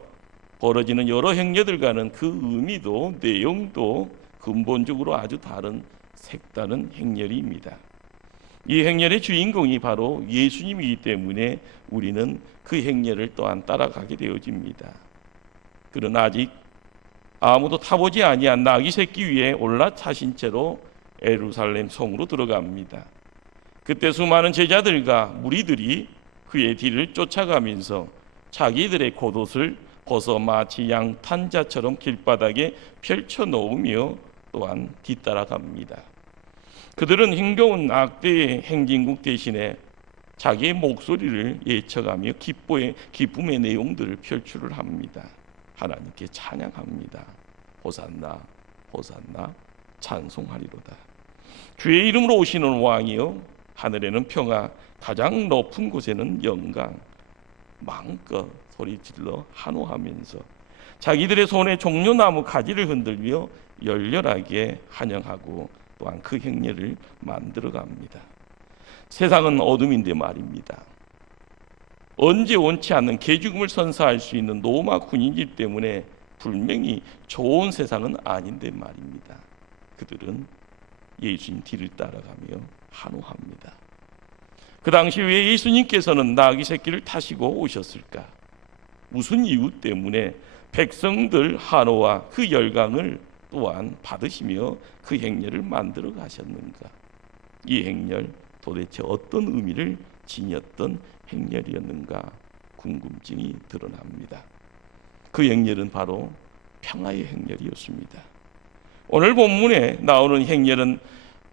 벌어지는 여러 행렬들과는 그 의미도 내용도 근본적으로 아주 다른 색다른 행렬입니다. 이 행렬의 주인공이 바로 예수님이기 때문에 우리는 그 행렬을 또한 따라가게 되어집니다. 그러나 아직 아무도 타보지 아니한 나귀 새끼 위에 올라타신 채로 예루살렘 성으로 들어갑니다. 그때 수많은 제자들과 무리들이 그의 뒤를 쫓아가면서 자기들의 겉옷을 벗어 마치 양탄자처럼 길바닥에 펼쳐 놓으며 또한 뒤따라갑니다. 그들은 힘겨운 악대의 행진곡 대신에 자기의 목소리를 예쳐가며 기쁨의 내용들을 표출을 합니다. 하나님께 찬양합니다. 호산나 호산나 찬송하리로다. 주의 이름으로 오시는 왕이요, 하늘에는 평화, 가장 높은 곳에는 영광. 마음껏 소리질러 환호하면서 자기들의 손에 종려나무 가지를 흔들며 열렬하게 환영하고 또한 그 행렬을 만들어갑니다. 세상은 어둠인데 말입니다. 언제 원치 않는 개죽음을 선사할 수 있는 로마 군인이기 때문에 분명히 좋은 세상은 아닌데 말입니다. 그들은 예수님 뒤를 따라가며 환호합니다. 그 당시 왜 예수님께서는 나귀 새끼를 타시고 오셨을까? 무슨 이유 때문에 백성들 환호와 그 열광을 또한 받으시며 그 행렬을 만들어 가셨는가? 이 행렬 도대체 어떤 의미를 지녔던 행렬이었는가? 궁금증이 드러납니다. 그 행렬은 바로 평화의 행렬이었습니다. 오늘 본문에 나오는 행렬은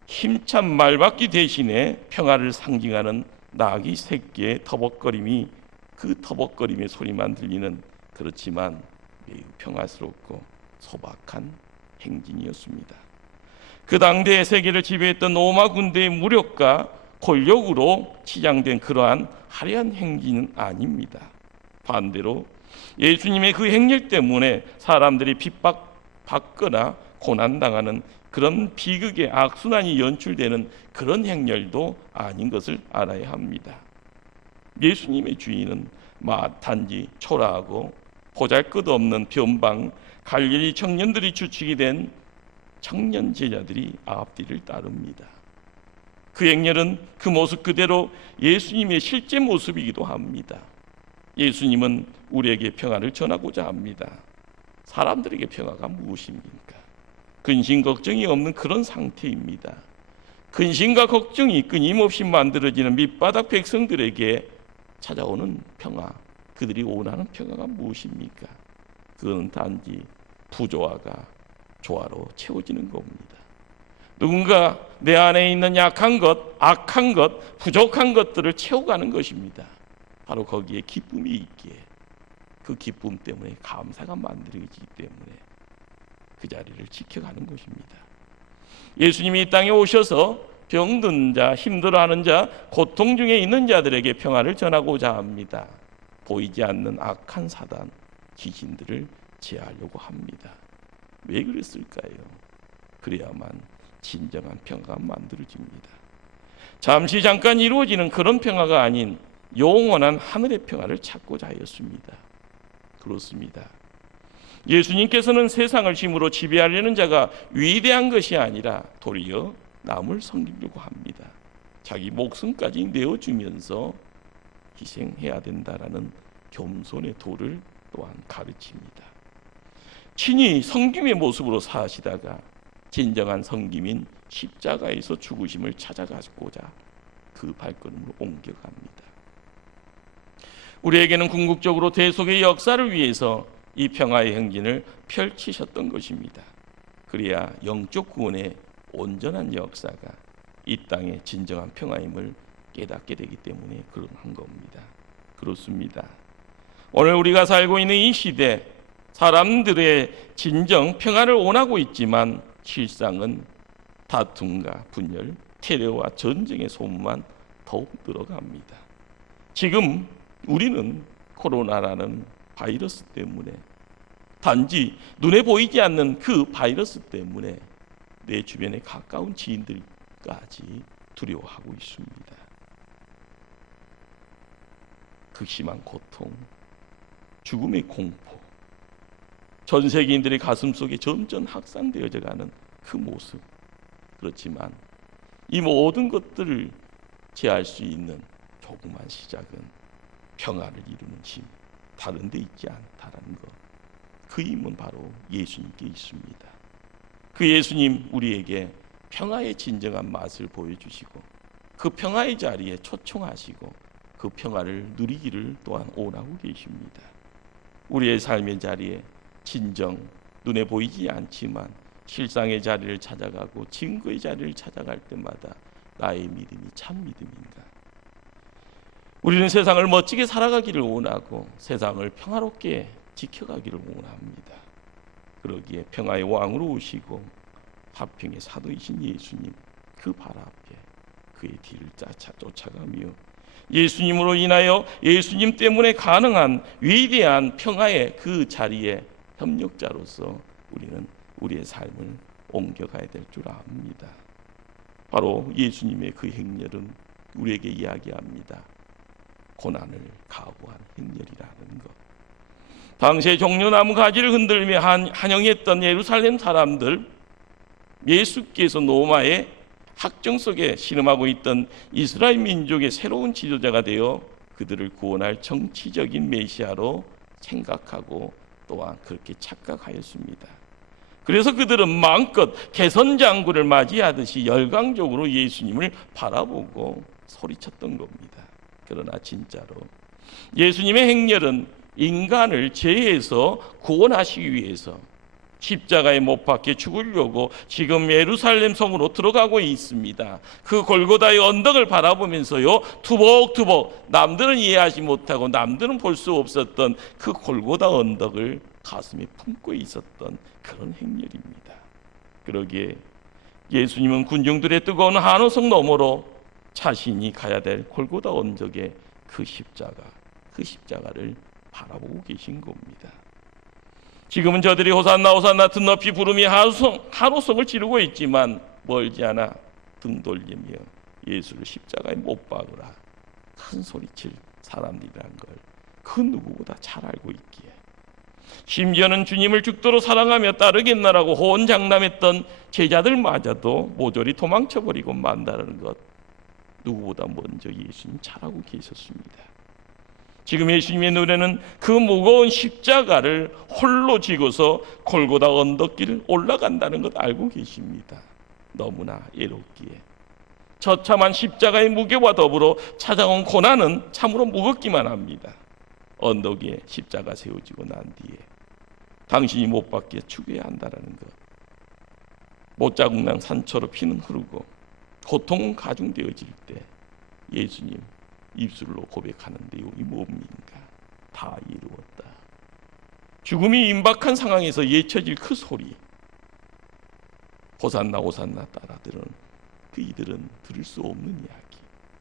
힘찬 말바퀴 대신에 평화를 상징하는 나귀 새끼의 터벅거림이 그 터벅거림의 소리만 들리는, 그렇지만 매우 평화스럽고 소박한 행진이었습니다. 그 당대의 세계를 지배했던 로마 군대의 무력과 권력으로 치장된 그러한 화려한 행진은 아닙니다. 반대로 예수님의 그 행렬 때문에 사람들이 핍박받거나 고난당하는 그런 비극의 악순환이 연출되는 그런 행렬도 아닌 것을 알아야 합니다. 예수님의 주인은 마탄지 초라하고 보잘것없는 변방 갈릴리 청년들이 주축이 된 청년 제자들이 앞뒤를 따릅니다. 그 행렬은 그 모습 그대로 예수님의 실제 모습이기도 합니다. 예수님은 우리에게 평화를 전하고자 합니다. 사람들에게 평화가 무엇입니까? 근심 걱정이 없는 그런 상태입니다. 근심과 걱정이 끊임없이 만들어지는 밑바닥 백성들에게 찾아오는 평화, 그들이 원하는 평화가 무엇입니까? 그건 단지 부조화가 조화로 채워지는 겁니다. 누군가 내 안에 있는 약한 것, 악한 것, 부족한 것들을 채워가는 것입니다. 바로 거기에 기쁨이 있기에 그 기쁨 때문에 감사가 만들어지기 때문에 그 자리를 지켜가는 것입니다. 예수님이 이 땅에 오셔서 병든 자, 힘들어하는 자, 고통 중에 있는 자들에게 평화를 전하고자 합니다. 보이지 않는 악한 사단, 귀신들을 제하려고 합니다. 왜 그랬을까요? 그래야만 진정한 평화가 만들어집니다. 잠시 잠깐 이루어지는 그런 평화가 아닌 영원한 하늘의 평화를 찾고자 하였습니다. 그렇습니다. 예수님께서는 세상을 힘으로 지배하려는 자가 위대한 것이 아니라 도리어 남을 섬기려고 합니다. 자기 목숨까지 내어주면서 희생해야 된다라는 겸손의 도를 또한 가르칩니다. 친히 섬김의 모습으로 사시다가 진정한 섬김인 십자가에서 죽으심을 찾아가고자 그 발걸음을 옮겨갑니다. 우리에게는 궁극적으로 대속의 역사를 위해서 이 평화의 행진을 펼치셨던 것입니다. 그래야 영적 구원의 온전한 역사가 이 땅의 진정한 평화임을 깨닫게 되기 때문에 그러한 겁니다. 그렇습니다. 오늘 우리가 살고 있는 이 시대, 사람들의 진정 평화를 원하고 있지만 실상은 다툼과 분열, 테러와 전쟁의 소문만 더욱 늘어갑니다. 지금 우리는 코로나라는 바이러스 때문에, 단지 눈에 보이지 않는 그 바이러스 때문에 내 주변에 가까운 지인들까지 두려워하고 있습니다. 극심한 고통, 죽음의 공포, 전 세계인들의 가슴 속에 점점 확산되어져 가는 그 모습. 그렇지만 이 모든 것들을 제할 수 있는 조그만 시작은 평화를 이루는 힘, 다른 데 있지 않다라는 것. 그 힘은 바로 예수님께 있습니다. 그 예수님 우리에게 평화의 진정한 맛을 보여주시고 그 평화의 자리에 초청하시고 그 평화를 누리기를 또한 원하고 계십니다. 우리의 삶의 자리에 진정 눈에 보이지 않지만 실상의 자리를 찾아가고 증거의 자리를 찾아갈 때마다 나의 믿음이 참 믿음인가? 우리는 세상을 멋지게 살아가기를 원하고 세상을 평화롭게 지켜가기를 원합니다. 그러기에 평화의 왕으로 오시고 화평의 사도이신 예수님 그 발 앞에 그의 뒤를 쫓아가며 예수님으로 인하여 예수님 때문에 가능한 위대한 평화의 그 자리에 협력자로서 우리는 우리의 삶을 옮겨가야 될 줄 압니다. 바로 예수님의 그 행렬은 우리에게 이야기합니다. 고난을 각오한 행렬이라는 것. 당시에 종려나무 가지를 흔들며 환영했던 예루살렘 사람들, 예수께서 로마의 학정 속에 신음하고 있던 이스라엘 민족의 새로운 지도자가 되어 그들을 구원할 정치적인 메시아로 생각하고 또한 그렇게 착각하였습니다. 그래서 그들은 마음껏 개선장군을 맞이하듯이 열광적으로 예수님을 바라보고 소리쳤던 겁니다. 그러나 진짜로 예수님의 행렬은 인간을 죄에서 구원하시기 위해서 십자가에 못 박혀 죽으려고 지금 예루살렘 성으로 들어가고 있습니다. 그 골고다의 언덕을 바라보면서요, 투벅투벅 남들은 이해하지 못하고 남들은 볼 수 없었던 그 골고다 언덕을 가슴에 품고 있었던 그런 행렬입니다. 그러기에 예수님은 군중들의 뜨거운 한호성 너머로 자신이 가야 될 골고다 언덕의 그 십자가를 바라보고 계신 겁니다. 지금은 저들이 호산나 호산나 등 높이 부르며 한호성을 지르고 있지만 멀지 않아 등 돌리며 예수를 십자가에 못 박으라 큰 소리칠 사람들이란 걸 그 누구보다 잘 알고 있기에, 심지어는 주님을 죽도록 사랑하며 따르겠나라고 호언장담했던 제자들마저도 모조리 도망쳐버리고 만다라는 것 누구보다 먼저 예수님 잘 알고 계셨습니다. 지금 예수님의 노래는 그 무거운 십자가를 홀로 지고서 골고다 언덕길을 올라간다는 것 알고 계십니다. 너무나 애롭기에 처참한 십자가의 무게와 더불어 찾아온 고난은 참으로 무겁기만 합니다. 언덕 위에 십자가 세워지고 난 뒤에 당신이 못 박혀 죽어야 한다는 것, 못자국난 산처럼 피는 흐르고 고통은 가중되어질 때 예수님 입술로 고백하는 내용이 뭡니까? 다 이루었다. 죽음이 임박한 상황에서 예쳐질 그 소리, 호산나 호산나 따라들은 그 이들은 들을 수 없는 이야기.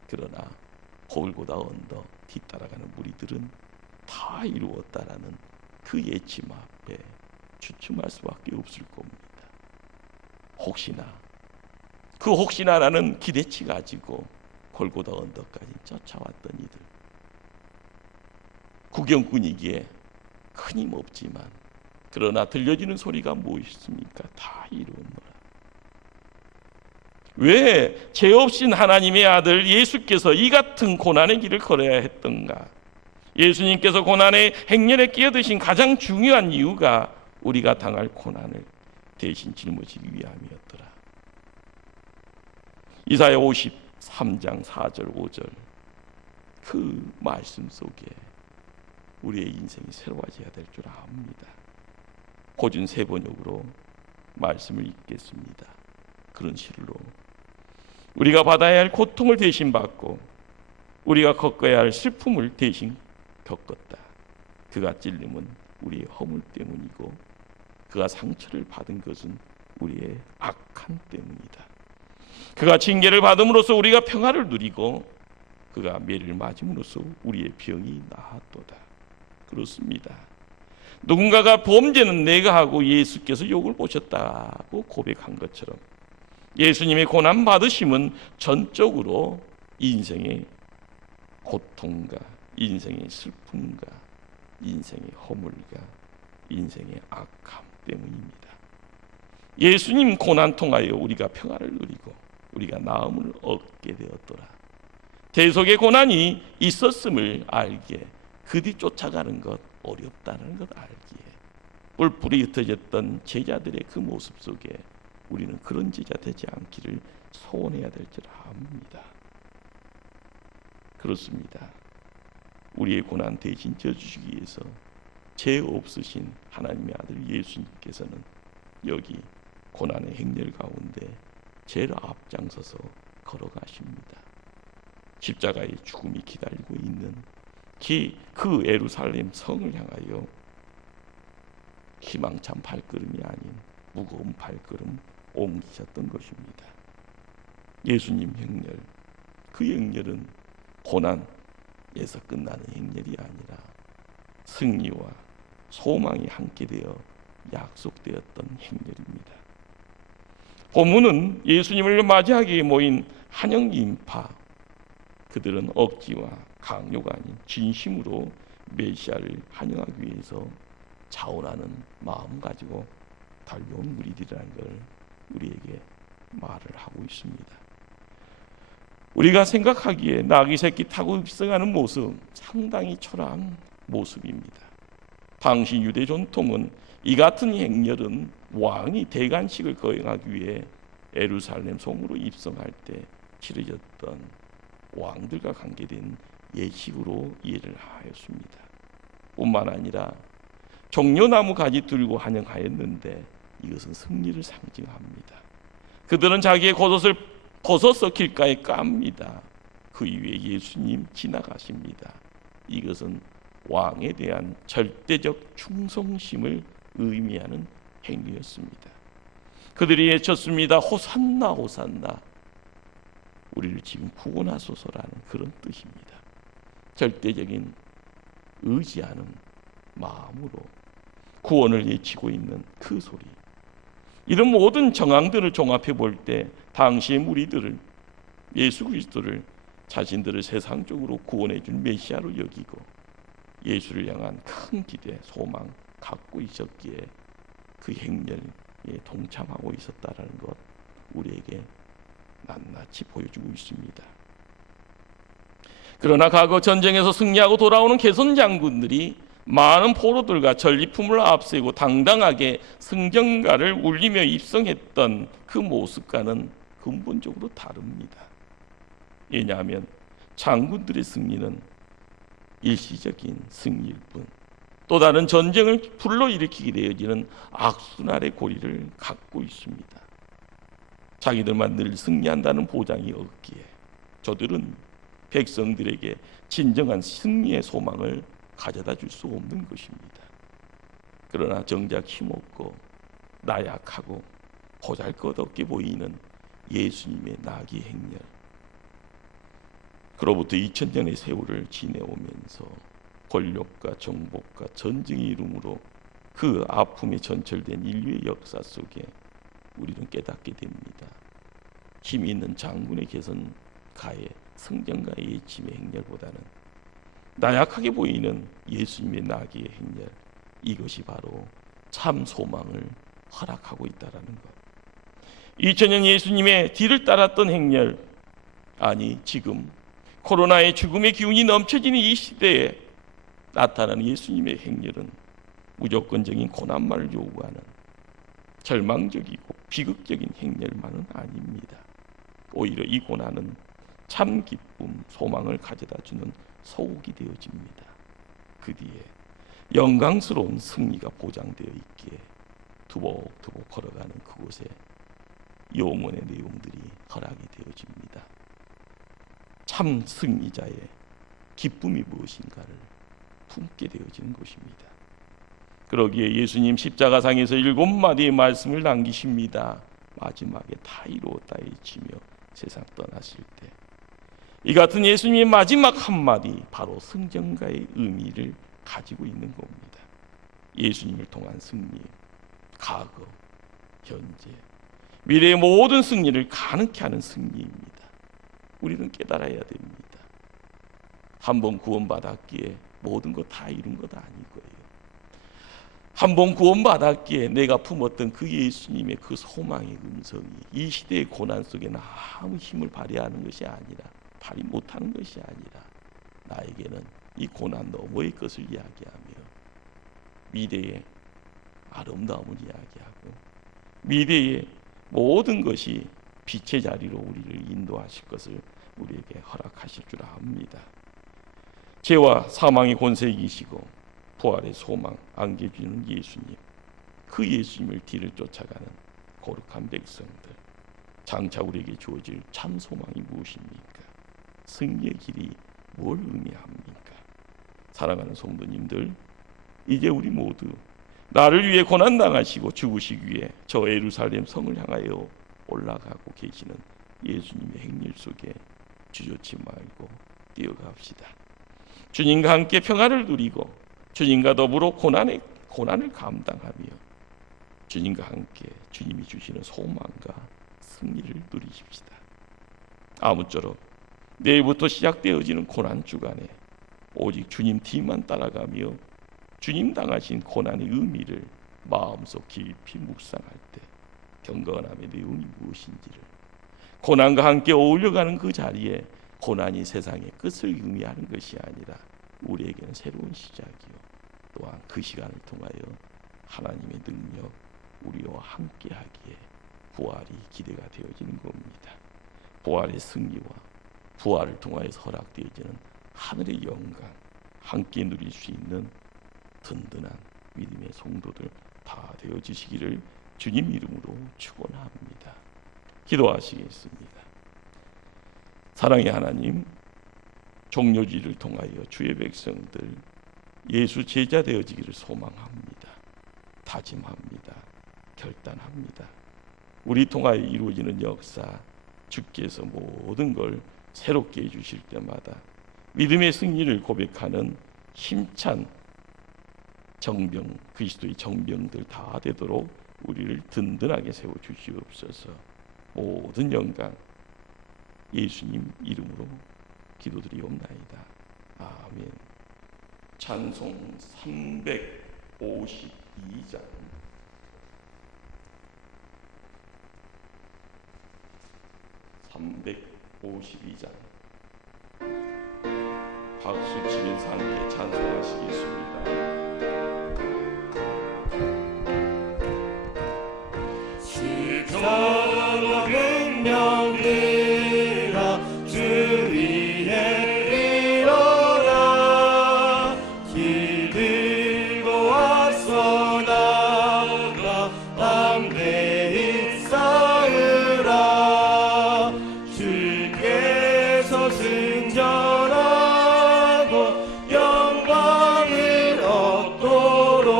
그러나 골고다 언덕 뒤따라가는 무리들은 다 이루었다라는 그 예침 앞에 주춤할 수밖에 없을 겁니다. 혹시나, 그 혹시나라는 기대치 가지고 골고다 언덕까지 쫓아왔던 이들, 구경꾼이기에 큰 힘 없지만 그러나 들려지는 소리가 무엇입니까? 다 이루었노라. 왜 죄 없인 하나님의 아들 예수께서 이 같은 고난의 길을 걸어야 했던가? 예수님께서 고난의 행렬에 끼어드신 가장 중요한 이유가 우리가 당할 고난을 대신 짊어지기 위함이었더라. 이사야 53장 4절 5절 그 말씀 속에 우리의 인생이 새로워져야 될 줄 압니다. 고준 3번역으로 말씀을 읽겠습니다. 그런 시로 우리가 받아야 할 고통을 대신 받고 우리가 겪어야 할 슬픔을 대신 겪었다. 그가 찔림은 우리의 허물 때문이고 그가 상처를 받은 것은 우리의 악함 때문이다. 그가 징계를 받음으로써 우리가 평화를 누리고 그가 매를 맞음으로써 우리의 병이 나았도다. 그렇습니다. 누군가가 범죄는 내가 하고 예수께서 욕을 보셨다고 고백한 것처럼 예수님의 고난 받으심은 전적으로 인생의 고통과 인생의 슬픔과 인생의 허물과 인생의 악함 때문입니다. 예수님 고난 통하여 우리가 평화를 누리고 우리가 나음을 얻게 되었더라. 대속의 고난이 있었음을 알기에 그 뒤 쫓아가는 것 어렵다는 것 알기에 뿔뿔이 흩어졌던 제자들의 그 모습 속에 우리는 그런 제자 되지 않기를 소원해야 될 줄 압니다. 그렇습니다. 우리의 고난 대신 져주시기 위해서 죄 없으신 하나님의 아들 예수님께서는 여기 고난의 행렬 가운데 죄를 앞장서서 걸어가십니다. 십자가의 죽음이 기다리고 있는 그 예루살렘 성을 향하여 희망찬 발걸음이 아닌 무거운 발걸음 옮기셨던 것입니다. 예수님 행렬, 그 행렬은 고난에서 끝나는 행렬이 아니라 승리와 소망이 함께 되어 약속되었던 행렬입니다. 본문은 예수님을 맞이하기에 모인 한영 인파, 그들은 억지와 강요가 아닌 진심으로 메시아를 환영하기 위해서 자원하는 마음 가지고 달려온 무리들이라는 걸 우리에게 말을 하고 있습니다. 우리가 생각하기에 나귀 새끼 타고 입성하는 모습 상당히 초라한 모습입니다. 당시 유대 전통은 이 같은 행렬은 왕이 대관식을 거행하기 위해 예루살렘 성으로 입성할 때 치러졌던 왕들과 관계된 예식으로 이해를 하였습니다. 뿐만 아니라 종려나무 가지 들고 환영하였는데 이것은 승리를 상징합니다. 그들은 자기의 겉옷을 벗어서 길가에 깝니다. 그 위에 예수님 지나가십니다. 이것은 왕에 대한 절대적 충성심을 의미하는 행위였습니다. 그들이 외쳤습니다. 호산나 호산나, 우리를 지금 구원하소서라는 그런 뜻입니다. 절대적인 의지하는 마음으로 구원을 외치고 있는 그 소리. 이런 모든 정황들을 종합해 볼 때 당시의 무리들을 예수 그리스도를 자신들을 세상적으로 구원해 줄 메시아로 여기고 예수를 향한 큰 기대, 소망 갖고 있었기에 그 행렬에 동참하고 있었다라는 것 우리에게 낱낱이 보여주고 있습니다. 그러나 과거 전쟁에서 승리하고 돌아오는 개선 장군들이 많은 포로들과 전리품을 앞세고 당당하게 승전가를 울리며 입성했던 그 모습과는 근본적으로 다릅니다. 왜냐하면 장군들의 승리는 일시적인 승리일 뿐, 또 다른 전쟁을 불러일으키게 되어지는 악순환의 고리를 갖고 있습니다. 자기들만 늘 승리한다는 보장이 없기에 저들은 백성들에게 진정한 승리의 소망을 가져다 줄 수 없는 것입니다. 그러나 정작 힘없고 나약하고 보잘것없게 보이는 예수님의 나귀 행렬, 그로부터 2000년의 세월을 지내오면서 권력과 정복과 전쟁의 이름으로 그 아픔에 전철된 인류의 역사 속에 우리는 깨닫게 됩니다. 힘이 있는 장군의 개선가의 승전가의 예침의 행렬보다는 나약하게 보이는 예수님의 나귀의 행렬, 이것이 바로 참 소망을 허락하고 있다라는 것. 2000년 예수님의 뒤를 따랐던 행렬, 아니 지금 코로나의 죽음의 기운이 넘쳐지는 이 시대에 나타나는 예수님의 행렬은 무조건적인 고난만을 요구하는 절망적이고 비극적인 행렬만은 아닙니다. 오히려 이 고난은 참 기쁨, 소망을 가져다주는 소국이 되어집니다. 그 뒤에 영광스러운 승리가 보장되어 있기에 두복두복 걸어가는 그곳에 영혼의 내용들이 허락이 되어집니다. 참 승리자의 기쁨이 무엇인가를 품게 되어지는 것입니다. 그러기에 예수님 십자가상에서 7마디의 말씀을 남기십니다. 마지막에 다 이루었다 외치며 세상 떠나실 때 이 같은 예수님의 마지막 한마디, 바로 승전가의 의미를 가지고 있는 겁니다. 예수님을 통한 승리, 과거, 현재, 미래의 모든 승리를 가능케 하는 승리입니다. 우리는 깨달아야 됩니다. 한번 구원받았기에 모든 것 다 이룬 것 아니고요. 한번 구원받았기에 내가 품었던 그 예수님의 그 소망의 음성이 이 시대의 고난 속에는 아무 힘을 발휘하는 것이 아니라, 발휘 못하는 것이 아니라 나에게는 이 고난 너머의 것을 이야기하며 미래의 아름다움을 이야기하고 미래의 모든 것이 빛의 자리로 우리를 인도하실 것을 우리에게 허락하실 줄 압니다. 죄와 사망의 권세 이기시고 부활의 소망 안겨주는 예수님, 그 예수님을 뒤를 쫓아가는 거룩한 백성들, 장차 우리에게 주어질 참 소망이 무엇입니까? 승리의 길이 뭘 의미합니까? 사랑하는 성도님들, 이제 우리 모두 나를 위해 고난당하시고 죽으시기 위해 저 예루살렘 성을 향하여 올라가고 계시는 예수님의 행렬 속에 주저치 말고 뛰어갑시다. 주님과 함께 평안을 누리고 주님과 더불어 고난을 감당하며 주님과 함께 주님이 주시는 소망과 승리를 누리십시다. 아무쪼록 내일부터 시작되어지는 고난 주간에 오직 주님 뒤만 따라가며 주님 당하신 고난의 의미를 마음속 깊이 묵상할 때 경건함의 내용이 무엇인지를, 고난과 함께 어울려가는 그 자리에 고난이 세상의 끝을 의미하는 것이 아니라 우리에게는 새로운 시작이요, 또한 그 시간을 통하여 하나님의 능력 우리와 함께하기에 부활이 기대가 되어지는 겁니다. 부활의 승리와 부활을 통하여서 허락되어지는 하늘의 영광 함께 누릴 수 있는 든든한 믿음의 성도들 다 되어주시기를 주님 이름으로 축원합니다. 기도하시겠습니다. 사랑의 하나님, 종료주의를 통하여 주의 백성들 예수 제자 되어지기를 소망합니다. 다짐합니다. 결단합니다. 우리 통하여 이루어지는 역사, 주께서 모든 걸 새롭게 해주실 때마다 믿음의 승리를 고백하는 힘찬 정병, 그리스도의 정병들 다 되도록 우리를 든든하게 세워주시옵소서. 모든 영광 예수님 이름으로 기도드리옵나이다. 아멘. 찬송 352장. (352장) 박수 치면서 함께 찬송하시겠습니다. 십자가 운명들아 주 위에 일어나 길 들고 왔어 나가 담대히 싸우라 주께서 승전하고 영광을 얻도록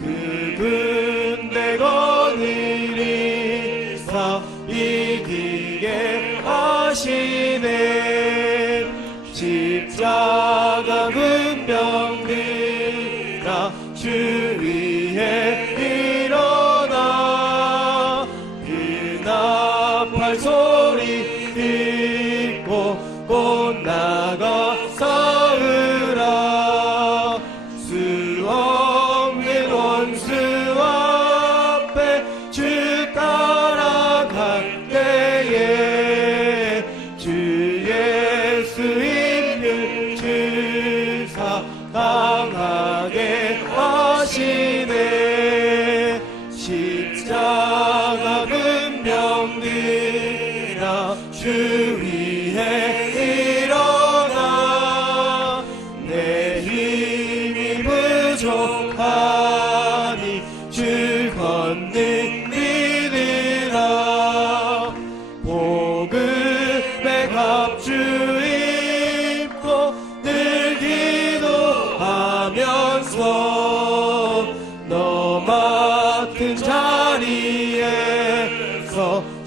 그분 대거느리사 이기게 하시네 십자가 군병들아 주 위에 일어나 그 나팔 소리 듣고 곧 나가 싸우라 수 없는 원수 앞에 주 따라갈 때에 주 예수 인율 주사 강하게 하시네 십자가 군병들아 주 위에 일어나 내 힘이 부족하니 주 걷는 믿으라 복음의 갑주 입고 늘 기도하면서 너 맡은 자리에서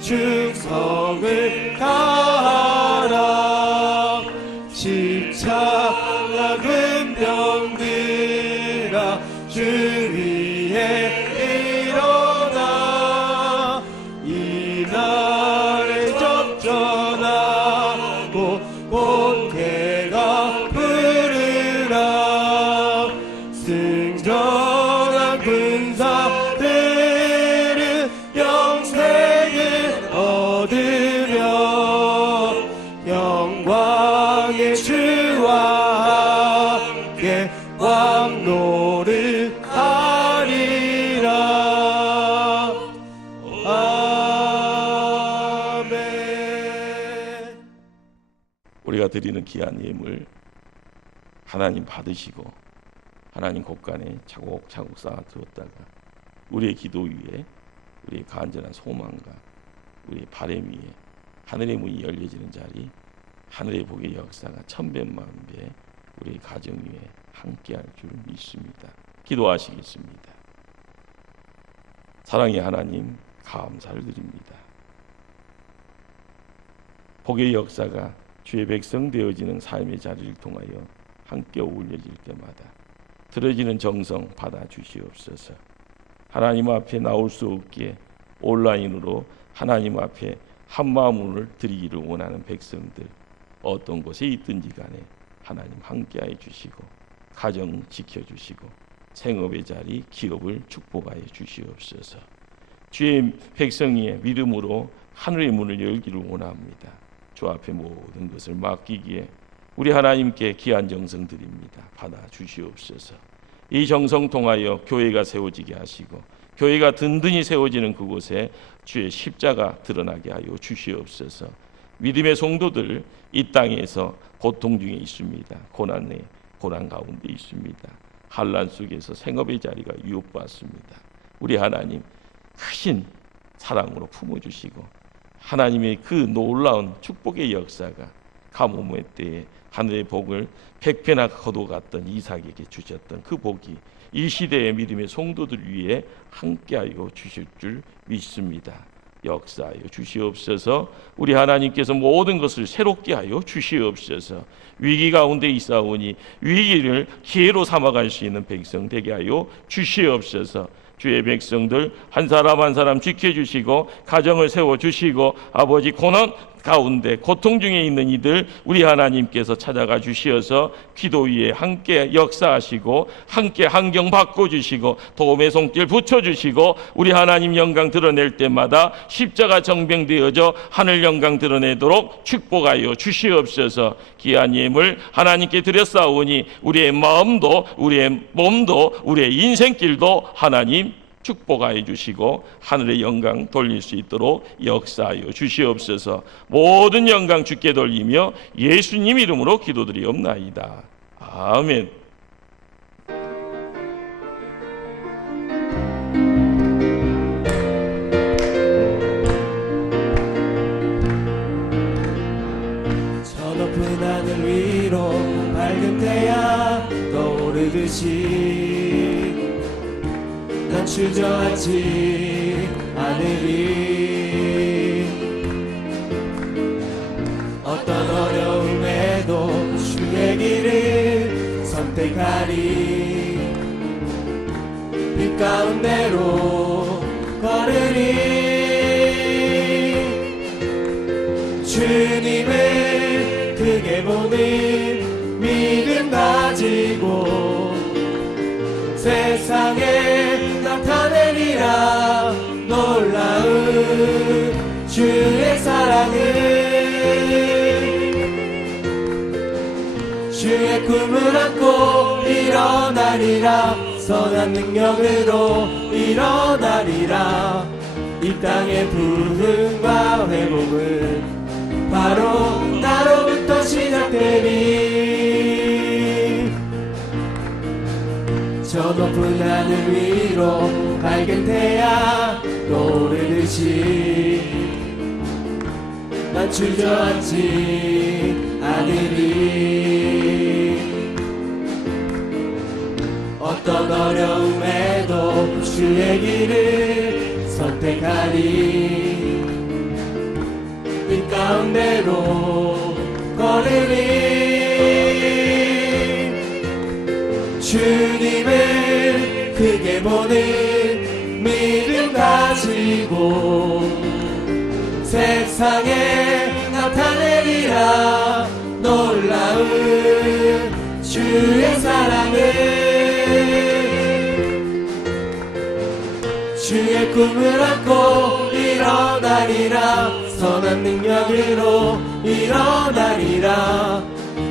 충성을 다하라 십자가 군병들아 주 위에 일어나 이날에 접전하고 본태가 부르라 승전한 군사들은 영생을 얻으며 영광의 주와 함께 왕노를 하리라 아멘. 우리가 드리는 귀한 예물 하나님 받으시고 하나님 곳간에 차곡차곡 쌓아 두었다가 우리의 기도 위에 우리의 간절한 소망과 우리의 바람 위에 하늘의 문이 열려지는 자리 하늘의 복의 역사가 천배만배 우리 가정 위에 함께할 줄 믿습니다. 기도하시겠습니다. 사랑의 하나님 감사를 드립니다. 복의 역사가 주의 백성 되어지는 삶의 자리를 통하여 함께 어울려질 때마다 들어지는 정성 받아 주시옵소서. 하나님 앞에 나올 수 없기에 온라인으로 하나님 앞에 한 마음을 드리기를 원하는 백성들 어떤 곳에 있든지 간에 하나님 함께하여 주시고 가정 지켜주시고 생업의 자리 기업을 축복하여 주시옵소서. 주의 백성의 믿음으로 하늘의 문을 열기를 원합니다. 주 앞에 모든 것을 맡기기에 우리 하나님께 귀한 정성 드립니다. 받아 주시옵소서. 이 정성 통하여 교회가 세워지게 하시고 교회가 든든히 세워지는 그곳에 주의 십자가 드러나게 하여 주시옵소서. 믿음의 성도들 이 땅에서 고통 중에 있습니다. 고난 가운데 있습니다. 환난 속에서 생업의 자리가 위협받습니다. 우리 하나님 크신 사랑으로 품어주시고 하나님의 그 놀라운 축복의 역사가 가뭄의 때에 하늘의 복을 백배나 거둬갔던 이삭에게 주셨던 그 복이 이 시대의 믿음의 성도들 위에 함께하여 주실 줄 믿습니다. 역사하여 주시옵소서. 우리 하나님께서 모든 것을 새롭게 하여 주시옵소서. 위기 가운데 있사오니 위기를 기회로 삼아갈 수 있는 백성 되게 하여 주시옵소서. 주의 백성들 한 사람 한 사람 지켜주시고 가정을 세워주시고 아버지 고난 가운데 고통 중에 있는 이들 우리 하나님께서 찾아가 주시어서 기도 위에 함께 역사하시고 함께 환경 바꿔주시고 도움의 손길 붙여주시고 우리 하나님 영광 드러낼 때마다 십자가 정병되어져 하늘 영광 드러내도록 축복하여 주시옵소서. 귀한 예물 하나님께 드렸사오니 우리의 마음도 우리의 몸도 우리의 인생길도 하나님 축복하여 주시고 하늘의 영광 돌릴 수 있도록 역사하여 주시옵소서. 모든 영광 주께 돌리며 예수님 이름으로 기도드리옵나이다. 아멘. 저 높은 하늘 위로 밝은 태양 떠오르듯이 난 주저앉지 않으리. 어떤 어려움에도 주의 길을 선택하리. 빛 가운데로 걸으리. 주님을 크게 보는 믿음 가지고 세상에 나타내리라. 놀라운 주의 사랑을. 주의 꿈을 안고 일어나리라. 선한 능력으로 일어나리라. 이 땅의 부흥과 회복은 바로 나로부터 시작되리. 저 높은 하늘 위로 밝은 태양 떠오르듯이 난 주저앉지 않으리. 어떤 어려움에도 주의 길을 선택하리. 빛 가운데로 걸으리. 주님을 크게 보는 믿음 가지고 세상에 나타내리라. 놀라운 주의 사랑을. 주의 꿈을 안고 일어나리라. 선한 능력으로 일어나리라.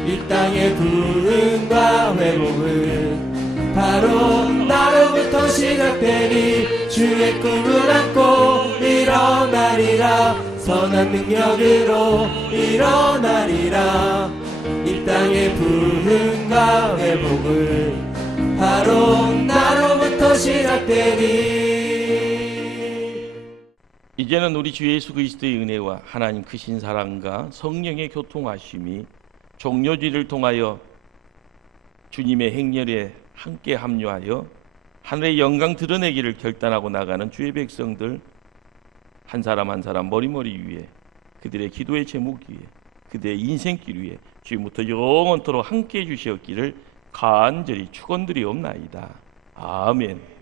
이 땅의 부흥과 회복은 바로 나로부터 시작되리. 주의 꿈을 안고 일어나리라. 선한 능력으로 일어나리라. 이 땅의 부흥과 회복은 바로 나로부터 시작되리. 이제는 우리 주 예수 그리스도의 은혜와 하나님 크신 사랑과 성령의 교통하심이 종료지를 통하여 주님의 행렬에 함께 합류하여 하늘의 영광 드러내기를 결단하고 나가는 주의 백성들 한 사람 한 사람 머리머리 위에 그들의 기도의 제목 위에 그들의 인생길 위에 지금부터 영원토록 함께 해주시었기를 간절히 축원드리옵나이다. 아멘.